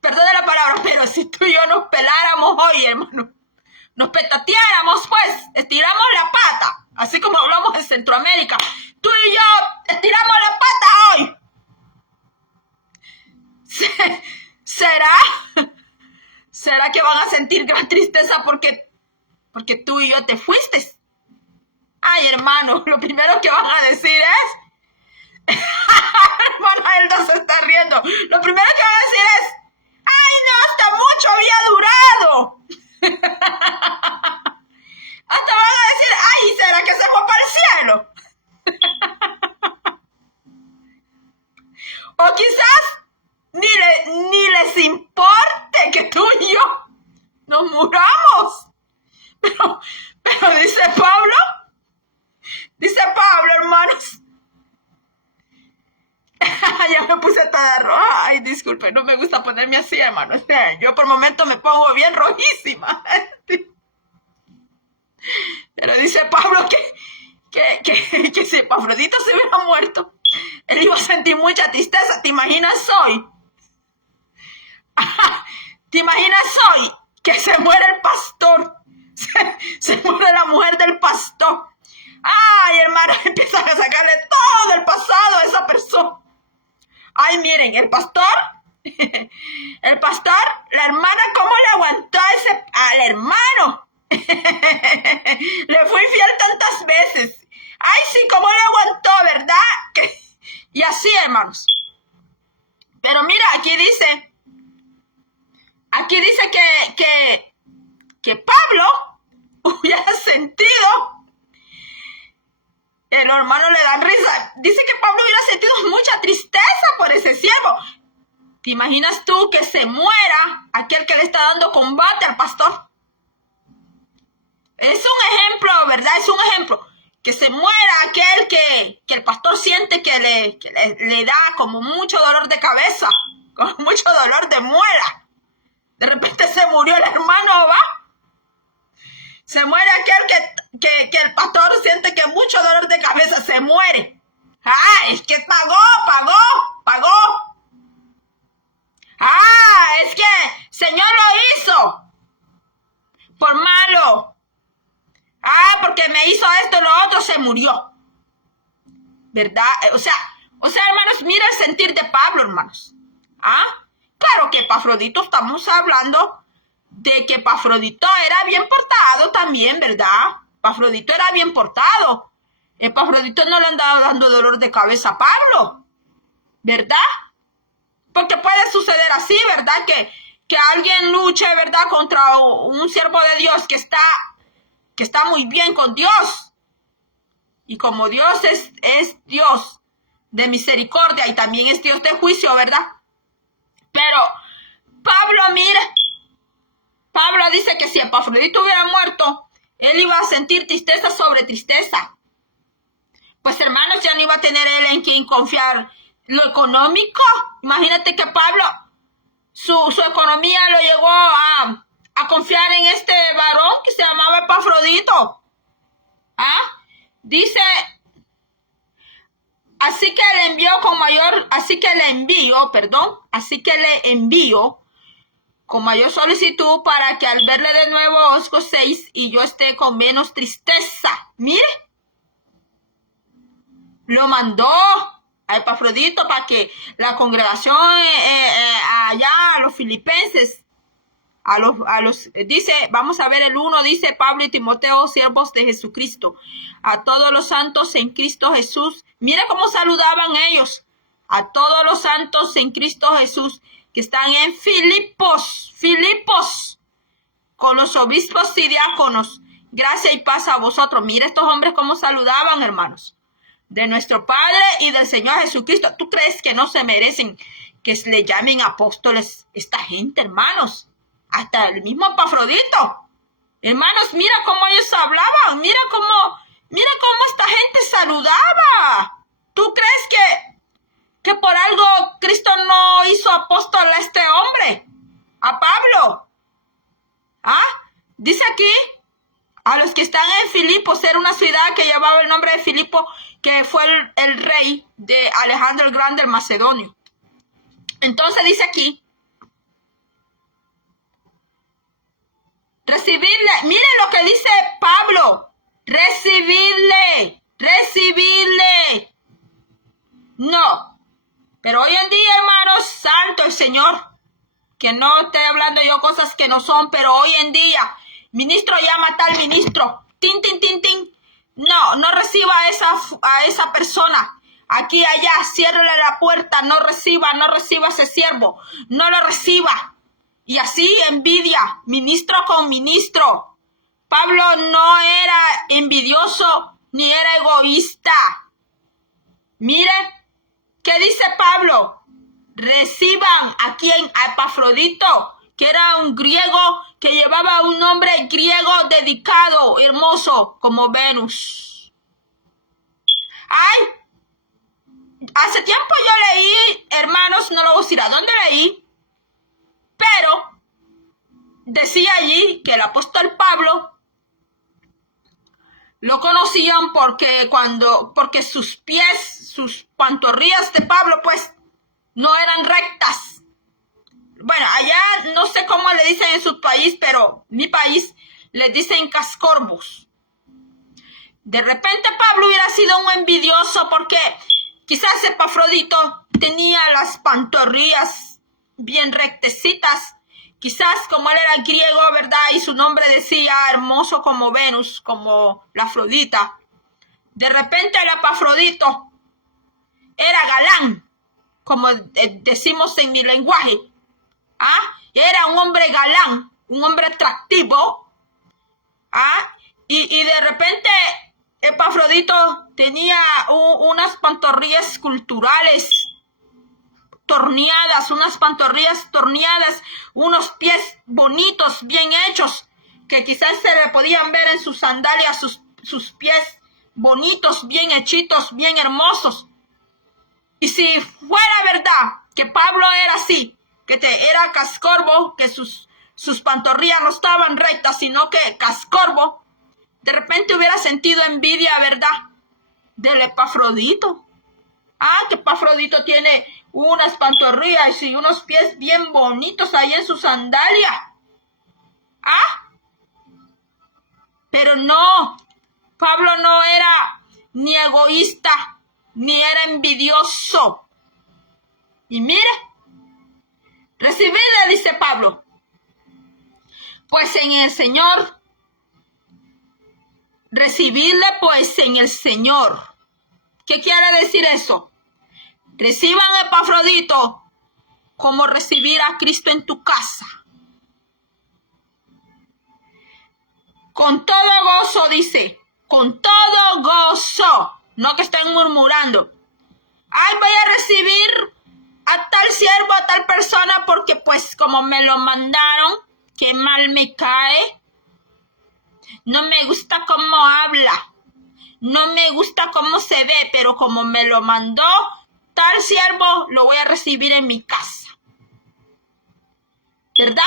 perdone la palabra, pero si tú y yo nos peláramos hoy, hermano, nos petateáramos, pues, estiramos la pata, así como hablamos en Centroamérica, tú y yo estiramos la pata hoy. ¿Será que van a sentir gran tristeza porque tú y yo te fuiste? Ay, hermano, lo primero que van a decir es, hermano, Elda se está riendo, lo primero que van a decir es, ay, no, hasta mucho había durado. Hasta van a decir, ay, ¿será que se fue para el cielo? O quizás ni les importe que tú y yo nos muramos. Pero dice Pablo, hermanos. Ya me puse toda roja. Ay, disculpe, no me gusta ponerme así, hermanos. Yo por momento me pongo bien rojísima. Pero dice Pablo que si Epafrodito se hubiera muerto, él iba a sentir mucha tristeza. ¿Te imaginas hoy? ¿Te imaginas hoy que se muere el pastor? Se muere la mujer del pastor. Ay, hermano, empiezan a sacarle todo el pasado a esa persona. Ay, miren, el pastor, la hermana, ¿cómo le aguantó al hermano? Le fue infiel tantas veces. Ay, sí, ¿cómo le aguantó, verdad? Y así, hermanos. Pero mira, aquí dice que Pablo hubiera sentido, el hermano le da risa, dice que Pablo hubiera sentido mucha tristeza por ese siervo. ¿Te imaginas tú que se muera aquel que le está dando combate al pastor? Es un ejemplo, ¿verdad? Es un ejemplo. Que se muera aquel que el pastor siente que le da como mucho dolor de cabeza, como mucho dolor de muela. De repente se murió el hermano, ¿va? Se muere aquel que el pastor siente que mucho dolor de cabeza, se muere. Ah, es que pagó. Ah, es que Señor lo hizo por malo. Ah, porque me hizo esto, lo otro, se murió. ¿Verdad? O sea, hermanos, mira el sentir de Pablo, hermanos. ¿Ah? Claro que Epafrodito, estamos hablando de que Epafrodito era bien portado también, ¿verdad? Epafrodito era bien portado. Epafrodito no le andaba dando dolor de cabeza a Pablo, ¿verdad? Porque puede suceder así, ¿verdad? Que alguien luche, ¿verdad? Contra un siervo de Dios que está muy bien con Dios. Y como Dios es Dios de misericordia y también es Dios de juicio, ¿verdad? Pero Pablo, mira, Pablo dice que si Epafrodito hubiera muerto, él iba a sentir tristeza sobre tristeza. Pues hermanos, ya no iba a tener él en quien confiar. Lo económico, imagínate que Pablo, su economía lo llevó a confiar en este varón que se llamaba Epafrodito. ¿Ah? Dice, así que le envío con mayor solicitud para que al verle de nuevo os gocéis y yo esté con menos tristeza. Mire, lo mandó a Epafrodito para que la congregación allá, a los filipenses, dice, vamos a ver el 1, dice Pablo y Timoteo, siervos de Jesucristo, a todos los santos en Cristo Jesús. Mira cómo saludaban ellos, a todos los santos en Cristo Jesús, que están en Filipos, con los obispos y diáconos. Gracia y paz a vosotros. Mira estos hombres cómo saludaban, hermanos, de nuestro Padre y del Señor Jesucristo. ¿Tú crees que no se merecen que se le llamen apóstoles esta gente, hermanos? Hasta el mismo Epafrodito. Hermanos, mira cómo ellos hablaban, mira Mira cómo esta gente saludaba. ¿Tú crees que por algo Cristo no hizo apóstol a este hombre? A Pablo. Dice aquí, a los que están en Filipos, era una ciudad que llevaba el nombre de Filipo, que fue el rey de Alejandro el Grande, el Macedonio. Entonces dice aquí, recibirle, miren lo que dice Pablo, recibirle. No, pero hoy en día, hermanos, santo el Señor, que no estoy hablando yo cosas que no son, pero hoy en día, ministro llama a tal ministro, tin. No reciba a esa persona. Aquí, allá, ciérrele la puerta, no reciba ese siervo, no lo reciba. Y así envidia, ministro con ministro. Pablo no era envidioso ni era egoísta. Mire, ¿qué dice Pablo? Reciban a quien, a Epafrodito, que era un griego que llevaba un nombre griego dedicado, hermoso, como Venus. Hace tiempo yo leí, hermanos, no lo voy a decir a dónde leí, pero decía allí que el apóstol Pablo lo conocían porque sus pies, sus pantorrillas de Pablo, pues, no eran rectas. Bueno, allá no sé cómo le dicen en su país, pero en mi país le dicen cascorbos. De repente Pablo hubiera sido un envidioso porque quizás Epafrodito tenía las pantorrillas bien rectecitas. Quizás como él era griego, ¿verdad? Y su nombre decía hermoso como Venus, como la Afrodita. De repente el Epafrodito era galán, como decimos en mi lenguaje. Era un hombre galán, un hombre atractivo. Y de repente Epafrodito tenía unas pantorrillas culturales torneadas, unos pies bonitos, bien hechos, que quizás se le podían ver en sus sandalias, sus pies bonitos, bien hechitos, bien hermosos. Y si fuera verdad que Pablo era así, que era cascorbo, que sus pantorrillas no estaban rectas, sino que cascorbo, de repente hubiera sentido envidia, ¿verdad?, del Epafrodito. Que Epafrodito tiene unas pantorrillas y unos pies bien bonitos ahí en su sandalia. Pero no, Pablo no era ni egoísta, ni era envidioso. Y mire, recibirle, dice Pablo, pues en el Señor. Recibirle pues en el Señor. ¿Qué quiere decir eso? Reciban a Epafrodito como recibir a Cristo en tu casa. Con todo gozo, dice. Con todo gozo. No que estén murmurando. Voy a recibir a tal siervo, a tal persona, porque pues como me lo mandaron, qué mal me cae. No me gusta cómo habla. No me gusta cómo se ve, pero como me lo mandó tal siervo, lo voy a recibir en mi casa. ¿Verdad?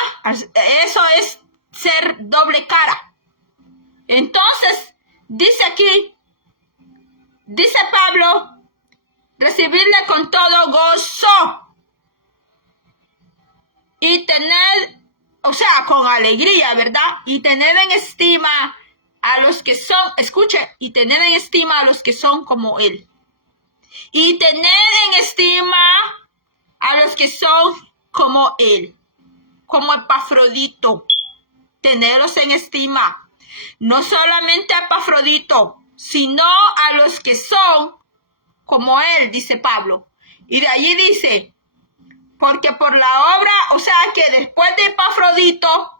Eso es ser doble cara. Entonces, dice aquí, dice Pablo, recibirle con todo gozo y tener, o sea, con alegría, ¿verdad? Y tener en estima a los que son, escuche, y tener en estima a los que son como él. Y tener en estima a los que son como él, como Epafrodito. Tenerlos en estima. No solamente a Epafrodito, sino a los que son como él, dice Pablo. Y de allí dice, porque por la obra, o sea que después de Epafrodito,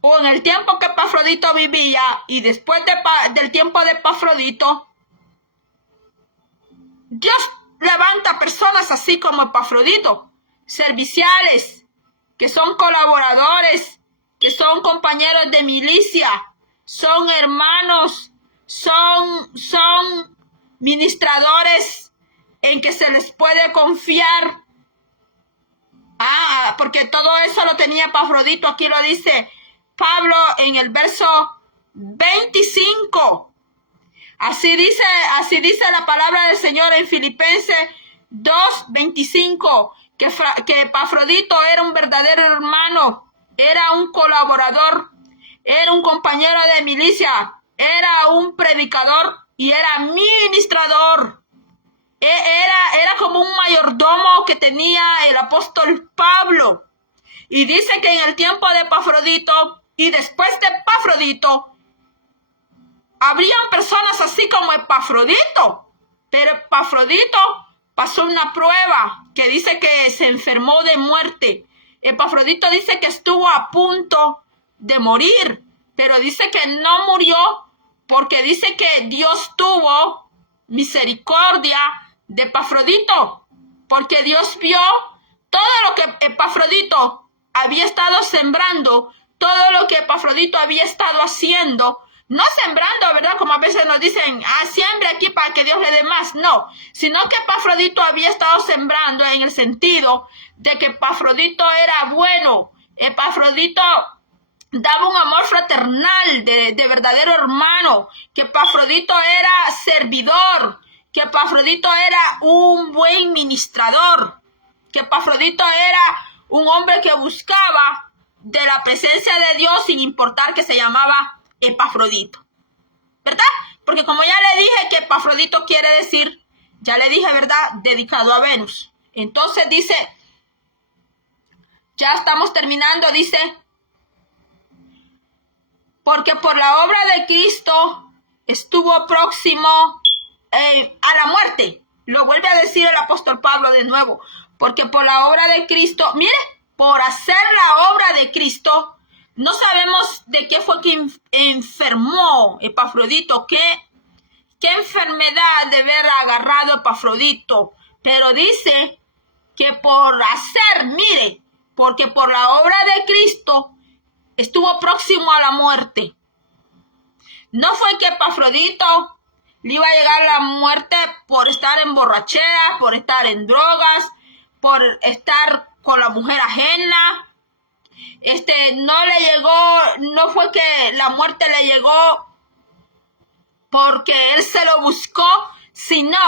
o en el tiempo que Epafrodito vivía, y después del tiempo de Epafrodito, Dios levanta personas así como Epafrodito, serviciales, que son colaboradores, que son compañeros de milicia, son hermanos, son ministradores en que se les puede confiar. Porque todo eso lo tenía Epafrodito. Aquí lo dice Pablo en el verso 25. Así dice la palabra del Señor en Filipenses 2:25, que Epafrodito era un verdadero hermano, era un colaborador, era un compañero de milicia, era un predicador y era ministrador. Era como un mayordomo que tenía el apóstol Pablo. Y dice que en el tiempo de Epafrodito y después de Epafrodito, habrían personas así como Epafrodito. Pero Epafrodito pasó una prueba que dice que se enfermó de muerte. Epafrodito dice que estuvo a punto de morir, pero dice que no murió porque dice que Dios tuvo misericordia de Epafrodito, porque Dios vio todo lo que Epafrodito había estado sembrando, todo lo que Epafrodito había estado haciendo, no sembrando, ¿verdad? Como a veces nos dicen, siembre aquí para que Dios le dé más. No, sino que Epafrodito había estado sembrando en el sentido de que Epafrodito era bueno. Epafrodito daba un amor fraternal de verdadero hermano, que Epafrodito era servidor, que Epafrodito era un buen ministrador, que Epafrodito era un hombre que buscaba de la presencia de Dios sin importar que se llamaba Epafrodito, ¿verdad? Porque como ya le dije que Epafrodito quiere decir, ya le dije, ¿verdad? Dedicado a Venus. Entonces dice, ya estamos terminando, dice, porque por la obra de Cristo estuvo próximo a la muerte. Lo vuelve a decir el apóstol Pablo de nuevo, porque por la obra de Cristo, mire, por hacer la obra de Cristo, no sabemos de qué fue que enfermó Epafrodito, qué enfermedad debe haber agarrado Epafrodito, pero dice que por hacer, mire, porque por la obra de Cristo estuvo próximo a la muerte. No fue que Epafrodito le iba a llegar la muerte por estar en borrachera, por estar en drogas, por estar con la mujer ajena. No le llegó, no fue que la muerte le llegó porque él se lo buscó, sino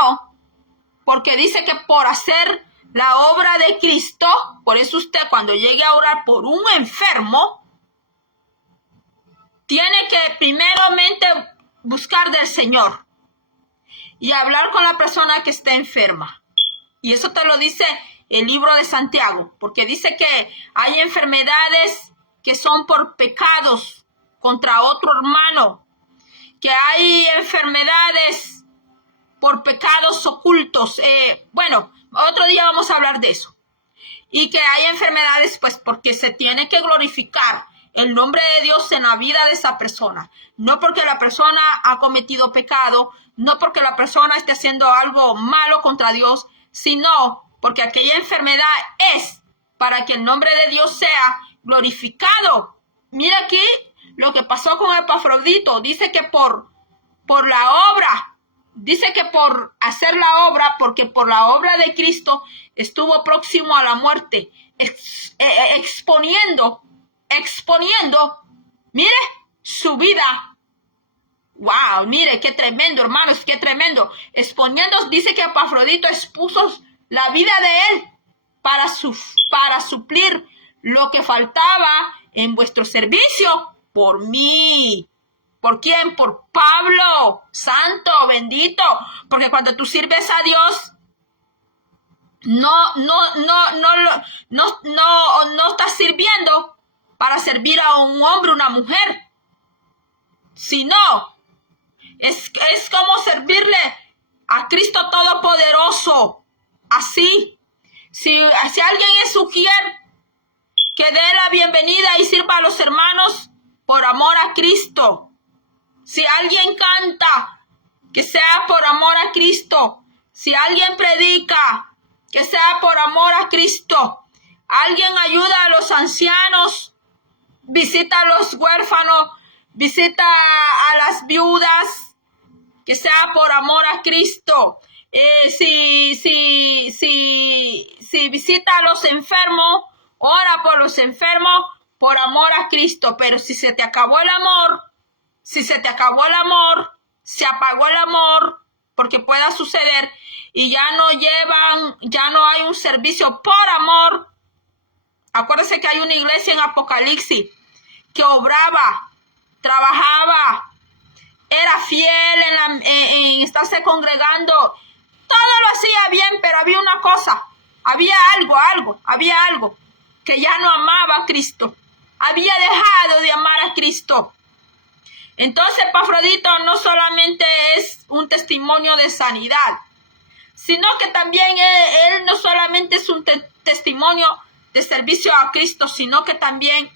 porque dice que por hacer la obra de Cristo, por eso usted cuando llegue a orar por un enfermo, tiene que primeramente buscar del Señor y hablar con la persona que está enferma. Y eso te lo dice el libro de Santiago, porque dice que hay enfermedades que son por pecados contra otro hermano, que hay enfermedades por pecados ocultos. Bueno, otro día vamos a hablar de eso. Y que hay enfermedades pues porque se tiene que glorificar el nombre de Dios en la vida de esa persona. No porque la persona ha cometido pecado, no porque la persona esté haciendo algo malo contra Dios, sino porque aquella enfermedad es para que el nombre de Dios sea glorificado. Mira aquí lo que pasó con Epafrodito. Dice que por la obra, dice que por hacer la obra, porque por la obra de Cristo estuvo próximo a la muerte, exponiendo, mire, su vida. Wow, mire, qué tremendo, hermanos, qué tremendo. Exponiendo, dice que Epafrodito expuso la vida de él para suplir lo que faltaba en vuestro servicio por mí. ¿Por quién? Por Pablo, santo, bendito. Porque cuando tú sirves a Dios, no estás sirviendo para servir a un hombre, una mujer, sino es como servirle a Cristo Todopoderoso. Así, si alguien es ujier, que dé la bienvenida y sirva a los hermanos por amor a Cristo. Si alguien canta, que sea por amor a Cristo. Si alguien predica, que sea por amor a Cristo. Alguien ayuda a los ancianos, visita a los huérfanos, visita a las viudas, que sea por amor a Cristo. Si visita a los enfermos, ora por los enfermos por amor a Cristo. Pero si se te acabó el amor, se apagó el amor, porque pueda suceder, y ya no hay un servicio por amor. Acuérdense que hay una iglesia en Apocalipsis que obraba, trabajaba, era fiel en estarse congregando. Todo lo hacía bien, pero había una cosa, había algo que ya no amaba a Cristo. Había dejado de amar a Cristo. Entonces, Epafrodito no solamente es un testimonio de sanidad, sino que también él no solamente es un testimonio de servicio a Cristo, sino que también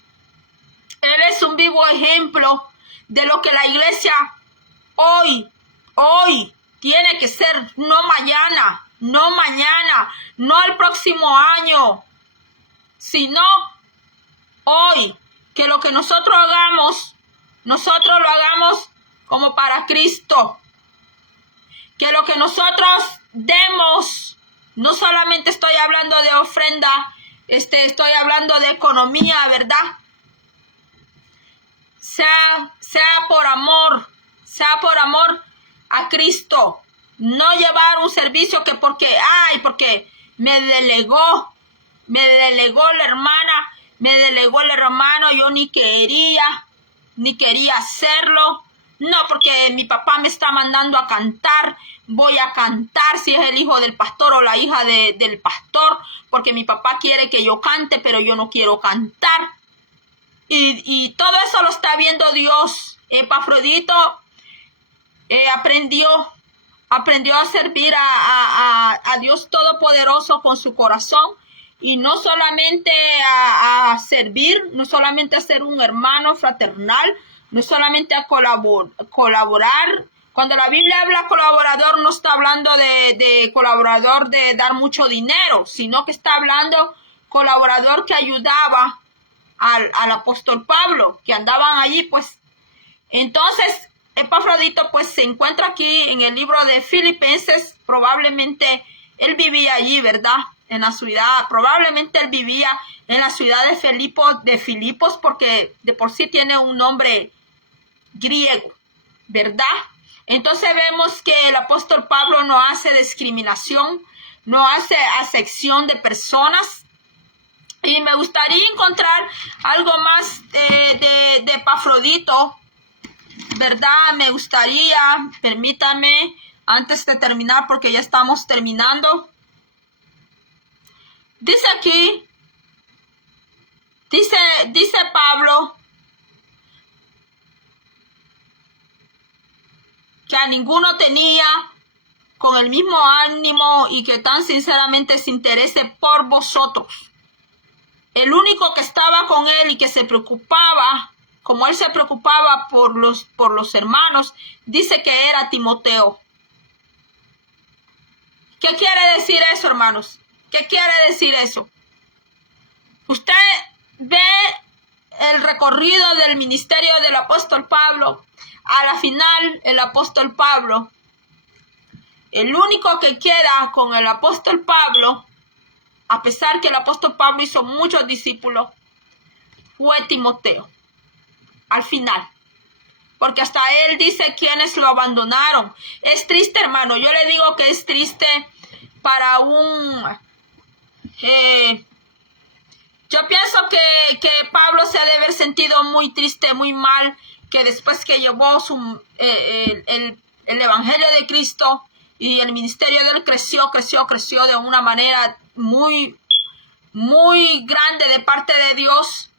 él es un vivo ejemplo de lo que la iglesia hoy tiene que ser, no mañana, no el próximo año, sino hoy, que lo que nosotros lo hagamos como para Cristo. Que lo que nosotros demos, no solamente estoy hablando de ofrenda, estoy hablando de economía, ¿verdad? Sea por amor a Cristo. No llevar un servicio que porque me delegó la hermana, me delegó el hermano, yo ni quería hacerlo. No, porque mi papá me está mandando a cantar, voy a cantar si es el hijo del pastor o la hija del pastor, porque mi papá quiere que yo cante, pero yo no quiero cantar. Y todo eso lo está viendo Dios. Epafrodito aprendió a servir a Dios Todopoderoso con su corazón, y no solamente a servir, no solamente a ser un hermano fraternal, no solamente a colaborar. Cuando la Biblia habla colaborador, no está hablando de colaborador de dar mucho dinero, sino que está hablando colaborador que ayudaba al apóstol Pablo, que andaban allí, pues. Entonces, Epafrodito, pues, se encuentra aquí en el libro de Filipenses. Probablemente él vivía allí, ¿verdad? En la ciudad, probablemente él vivía en la ciudad de Filipos, porque de por sí tiene un nombre griego, ¿verdad? Entonces vemos que el apóstol Pablo no hace discriminación, no hace acepción de personas. Y me gustaría encontrar algo más de Epafrodito, ¿verdad? Me gustaría, permítame, antes de terminar, porque ya estamos terminando. Dice aquí, dice Pablo, que a ninguno tenía con el mismo ánimo y que tan sinceramente se interese por vosotros. El único que estaba con él y que se preocupaba, como él se preocupaba por los hermanos, dice que era Timoteo. ¿Qué quiere decir eso, hermanos? ¿Qué quiere decir eso? Usted ve el recorrido del ministerio del apóstol Pablo. A la final, el apóstol Pablo, el único que queda con el apóstol Pablo, a pesar que el apóstol Pablo hizo muchos discípulos, fue Timoteo. Al final. Porque hasta él dice quienes lo abandonaron. Es triste, hermano. Yo le digo que es triste para yo pienso que Pablo se ha de haber sentido muy triste, muy mal, que después que llevó el evangelio de Cristo y el ministerio de él creció de una manera muy, muy grande de parte de Dios.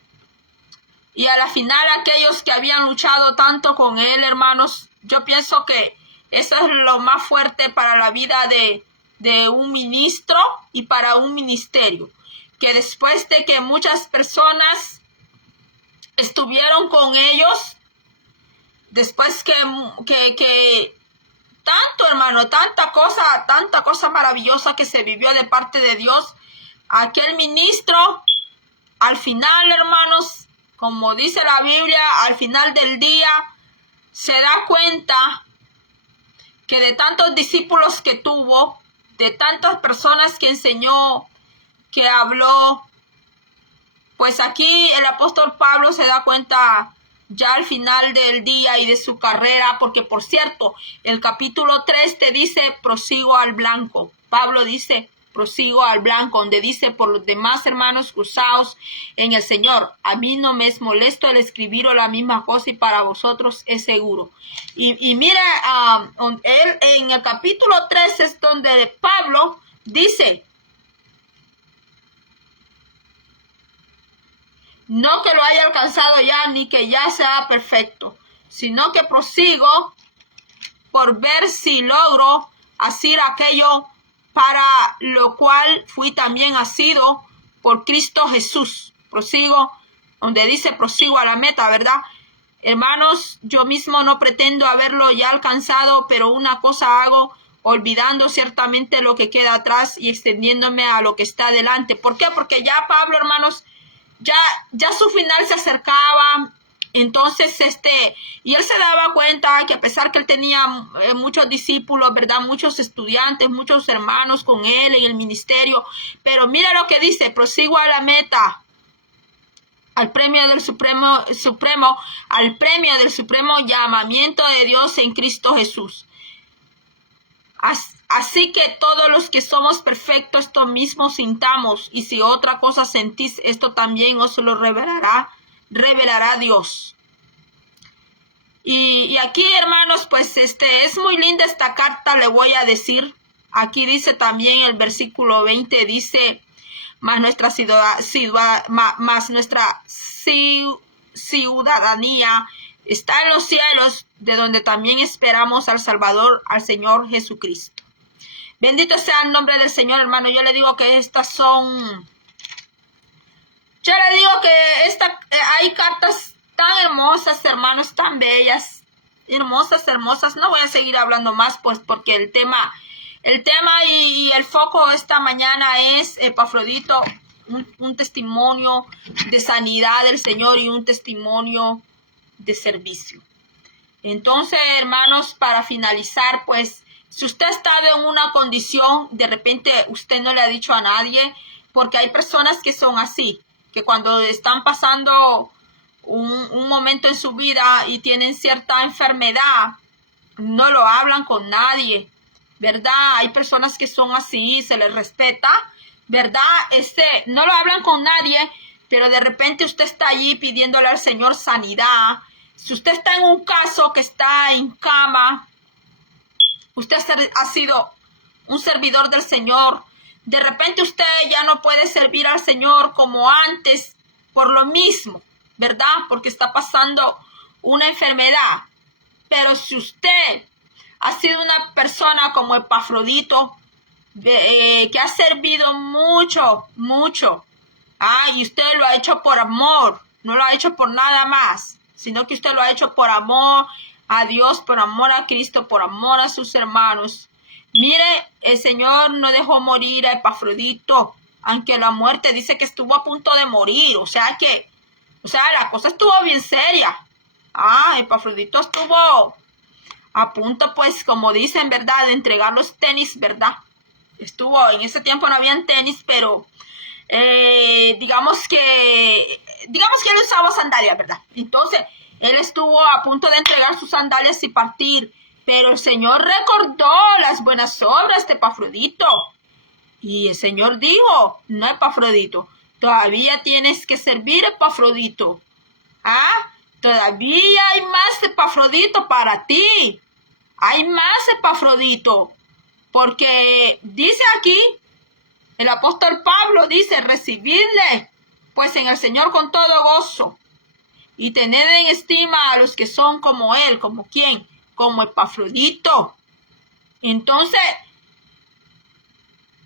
Y a la final aquellos que habían luchado tanto con él, hermanos, yo pienso que eso es lo más fuerte para la vida de un ministro y para un ministerio. Que después de que muchas personas estuvieron con ellos, después que tanto, hermano, tanta cosa maravillosa que se vivió de parte de Dios, aquel ministro, al final, hermanos, como dice la Biblia, al final del día se da cuenta que de tantos discípulos que tuvo, de tantas personas que enseñó, que habló, pues aquí el apóstol Pablo se da cuenta ya al final del día y de su carrera, porque por cierto, el capítulo 3 te dice, prosigo al blanco. Pablo dice, prosigo al blanco, donde dice, por los demás hermanos cruzados en el Señor, a mí no me es molesto el escribiros la misma cosa y para vosotros es seguro. Y mira, él en el capítulo 3 es donde Pablo dice, no que lo haya alcanzado ya, ni que ya sea perfecto, sino que prosigo por ver si logro hacer aquello para lo cual fui también asido por Cristo Jesús. Prosigo, donde dice prosigo a la meta, ¿verdad? Hermanos, yo mismo no pretendo haberlo ya alcanzado, pero una cosa hago, olvidando ciertamente lo que queda atrás y extendiéndome a lo que está adelante. ¿Por qué? Porque ya Pablo, hermanos, ya su final se acercaba. Entonces, y él se daba cuenta que a pesar que él tenía muchos discípulos, ¿verdad? Muchos estudiantes, muchos hermanos con él en el ministerio, pero mira lo que dice, prosigo a la meta, al premio del supremo, al premio del supremo llamamiento de Dios en Cristo Jesús. Así que todos los que somos perfectos, esto mismo sintamos, y si otra cosa sentís, esto también os lo revelará Dios. Y aquí, hermanos, pues es muy linda esta carta, le voy a decir. Aquí dice también el versículo 20, dice, más nuestra ciudadanía está en los cielos, de donde también esperamos al Salvador, al Señor Jesucristo. Bendito sea el nombre del Señor, hermano. Yo le digo que hay cartas tan hermosas, hermanos, tan bellas, hermosas. No voy a seguir hablando más, pues, porque el tema y el foco esta mañana es Epafrodito, un testimonio de sanidad del Señor y un testimonio de servicio. Entonces, hermanos, para finalizar, pues, si usted ha estado en una condición, de repente usted no le ha dicho a nadie, porque hay personas que son así, que cuando están pasando un momento en su vida y tienen cierta enfermedad, no lo hablan con nadie, ¿verdad? Hay personas que son así, se les respeta, ¿verdad? No lo hablan con nadie, pero de repente usted está allí pidiéndole al Señor sanidad. Si usted está en un caso que está en cama, usted ha sido un servidor del Señor, de repente usted ya no puede servir al Señor como antes por lo mismo, ¿verdad? Porque está pasando una enfermedad. Pero si usted ha sido una persona como Epafrodito, que ha servido mucho, y usted lo ha hecho por amor, no lo ha hecho por nada más, sino que usted lo ha hecho por amor a Dios, por amor a Cristo, por amor a sus hermanos. Mire, el Señor no dejó morir a Epafrodito, aunque la muerte dice que estuvo a punto de morir, o sea, la cosa estuvo bien seria. Epafrodito estuvo a punto, pues, como dicen, ¿verdad?, de entregar los tenis, ¿verdad? En ese tiempo no habían tenis, pero digamos que él usaba sandalias, ¿verdad? Entonces, él estuvo a punto de entregar sus sandalias y partir, pero el Señor recordó las buenas obras de Epafrodito. Y el Señor dijo, no, Epafrodito, todavía tienes que servir, Epafrodito. Todavía hay más Epafrodito para ti. Hay más Epafrodito. Porque dice aquí, el apóstol Pablo dice, recibidle, pues en el Señor con todo gozo. Y tened en estima a los que son como él. ¿Como quién? Como Epafrodito. Entonces,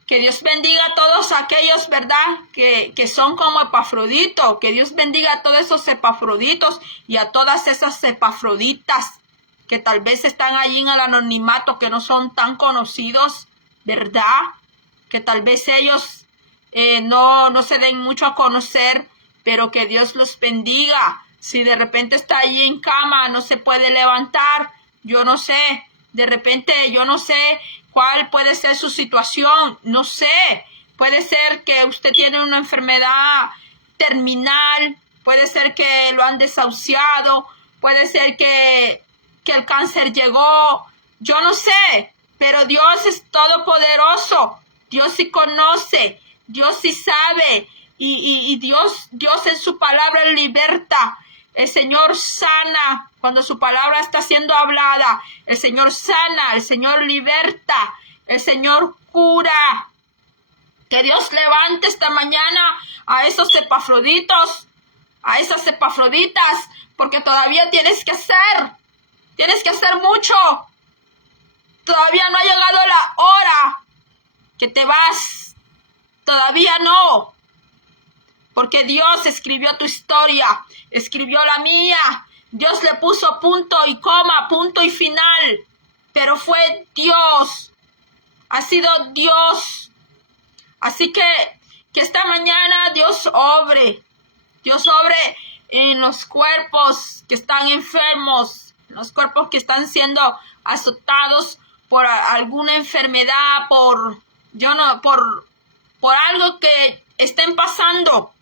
que Dios bendiga a todos aquellos, ¿verdad?, que son como Epafrodito. Que Dios bendiga a todos esos Epafroditos y a todas esas Epafroditas que tal vez están allí en el anonimato, que no son tan conocidos, ¿verdad? Que tal vez ellos no se den mucho a conocer, pero que Dios los bendiga. Si de repente está ahí en cama, no se puede levantar, yo no sé, de repente yo no sé cuál puede ser su situación, no sé, puede ser que usted tiene una enfermedad terminal, puede ser que lo han desahuciado, puede ser que el cáncer llegó, yo no sé, pero Dios es todopoderoso, Dios sí conoce, Dios sí sabe, y Dios en su palabra liberta. El Señor sana cuando su palabra está siendo hablada. El Señor sana, el Señor liberta, el Señor cura. Que Dios levante esta mañana a esos epafroditos, a esas epafroditas, porque todavía tienes que hacer mucho. Todavía no ha llegado la hora que te vas, todavía no. Porque Dios escribió tu historia, escribió la mía. Dios le puso punto y coma, punto y final. Pero fue Dios, ha sido Dios. Así que esta mañana Dios obre en los cuerpos que están enfermos, en los cuerpos que están siendo azotados por alguna enfermedad, por algo que estén pasando.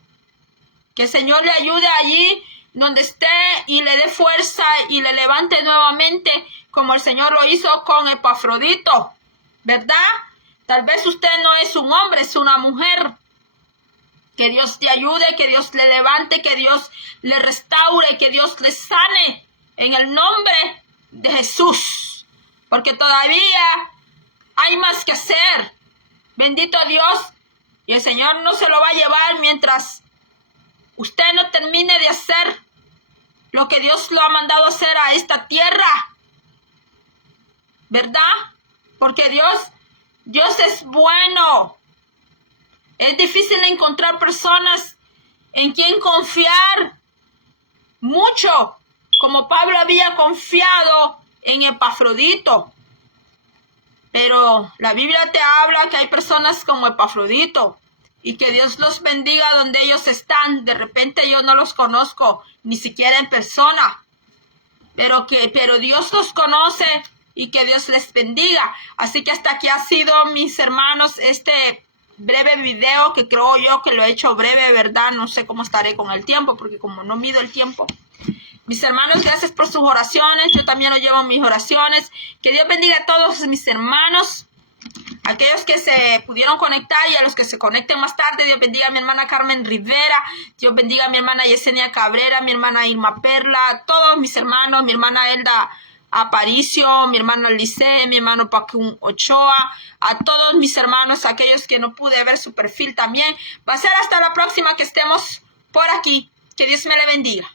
Que el Señor le ayude allí donde esté y le dé fuerza y le levante nuevamente como el Señor lo hizo con Epafrodito, ¿verdad? Tal vez usted no es un hombre, es una mujer. Que Dios te ayude, que Dios le levante, que Dios le restaure, que Dios le sane en el nombre de Jesús. Porque todavía hay más que hacer. Bendito Dios. Y el Señor no se lo va a llevar mientras usted no termine de hacer lo que Dios lo ha mandado hacer a esta tierra. ¿Verdad? Porque Dios es bueno. Es difícil encontrar personas en quien confiar mucho, como Pablo había confiado en Epafrodito. Pero la Biblia te habla que hay personas como Epafrodito. Y que Dios los bendiga donde ellos están. De repente yo no los conozco, ni siquiera en persona. Pero Dios los conoce y que Dios les bendiga. Así que hasta aquí ha sido, mis hermanos, este breve video que creo yo que lo he hecho breve, ¿verdad? No sé cómo estaré con el tiempo, porque como no mido el tiempo. Mis hermanos, gracias por sus oraciones. Yo también lo llevo en mis oraciones. Que Dios bendiga a todos mis hermanos. Aquellos que se pudieron conectar y a los que se conecten más tarde, Dios bendiga a mi hermana Carmen Rivera, Dios bendiga a mi hermana Yesenia Cabrera, mi hermana Irma Perla, a todos mis hermanos, mi hermana Elda Aparicio, mi hermano Lice, mi hermano Pacún Ochoa, a todos mis hermanos, aquellos que no pude ver su perfil también. Va a ser hasta la próxima que estemos por aquí. Que Dios me le bendiga.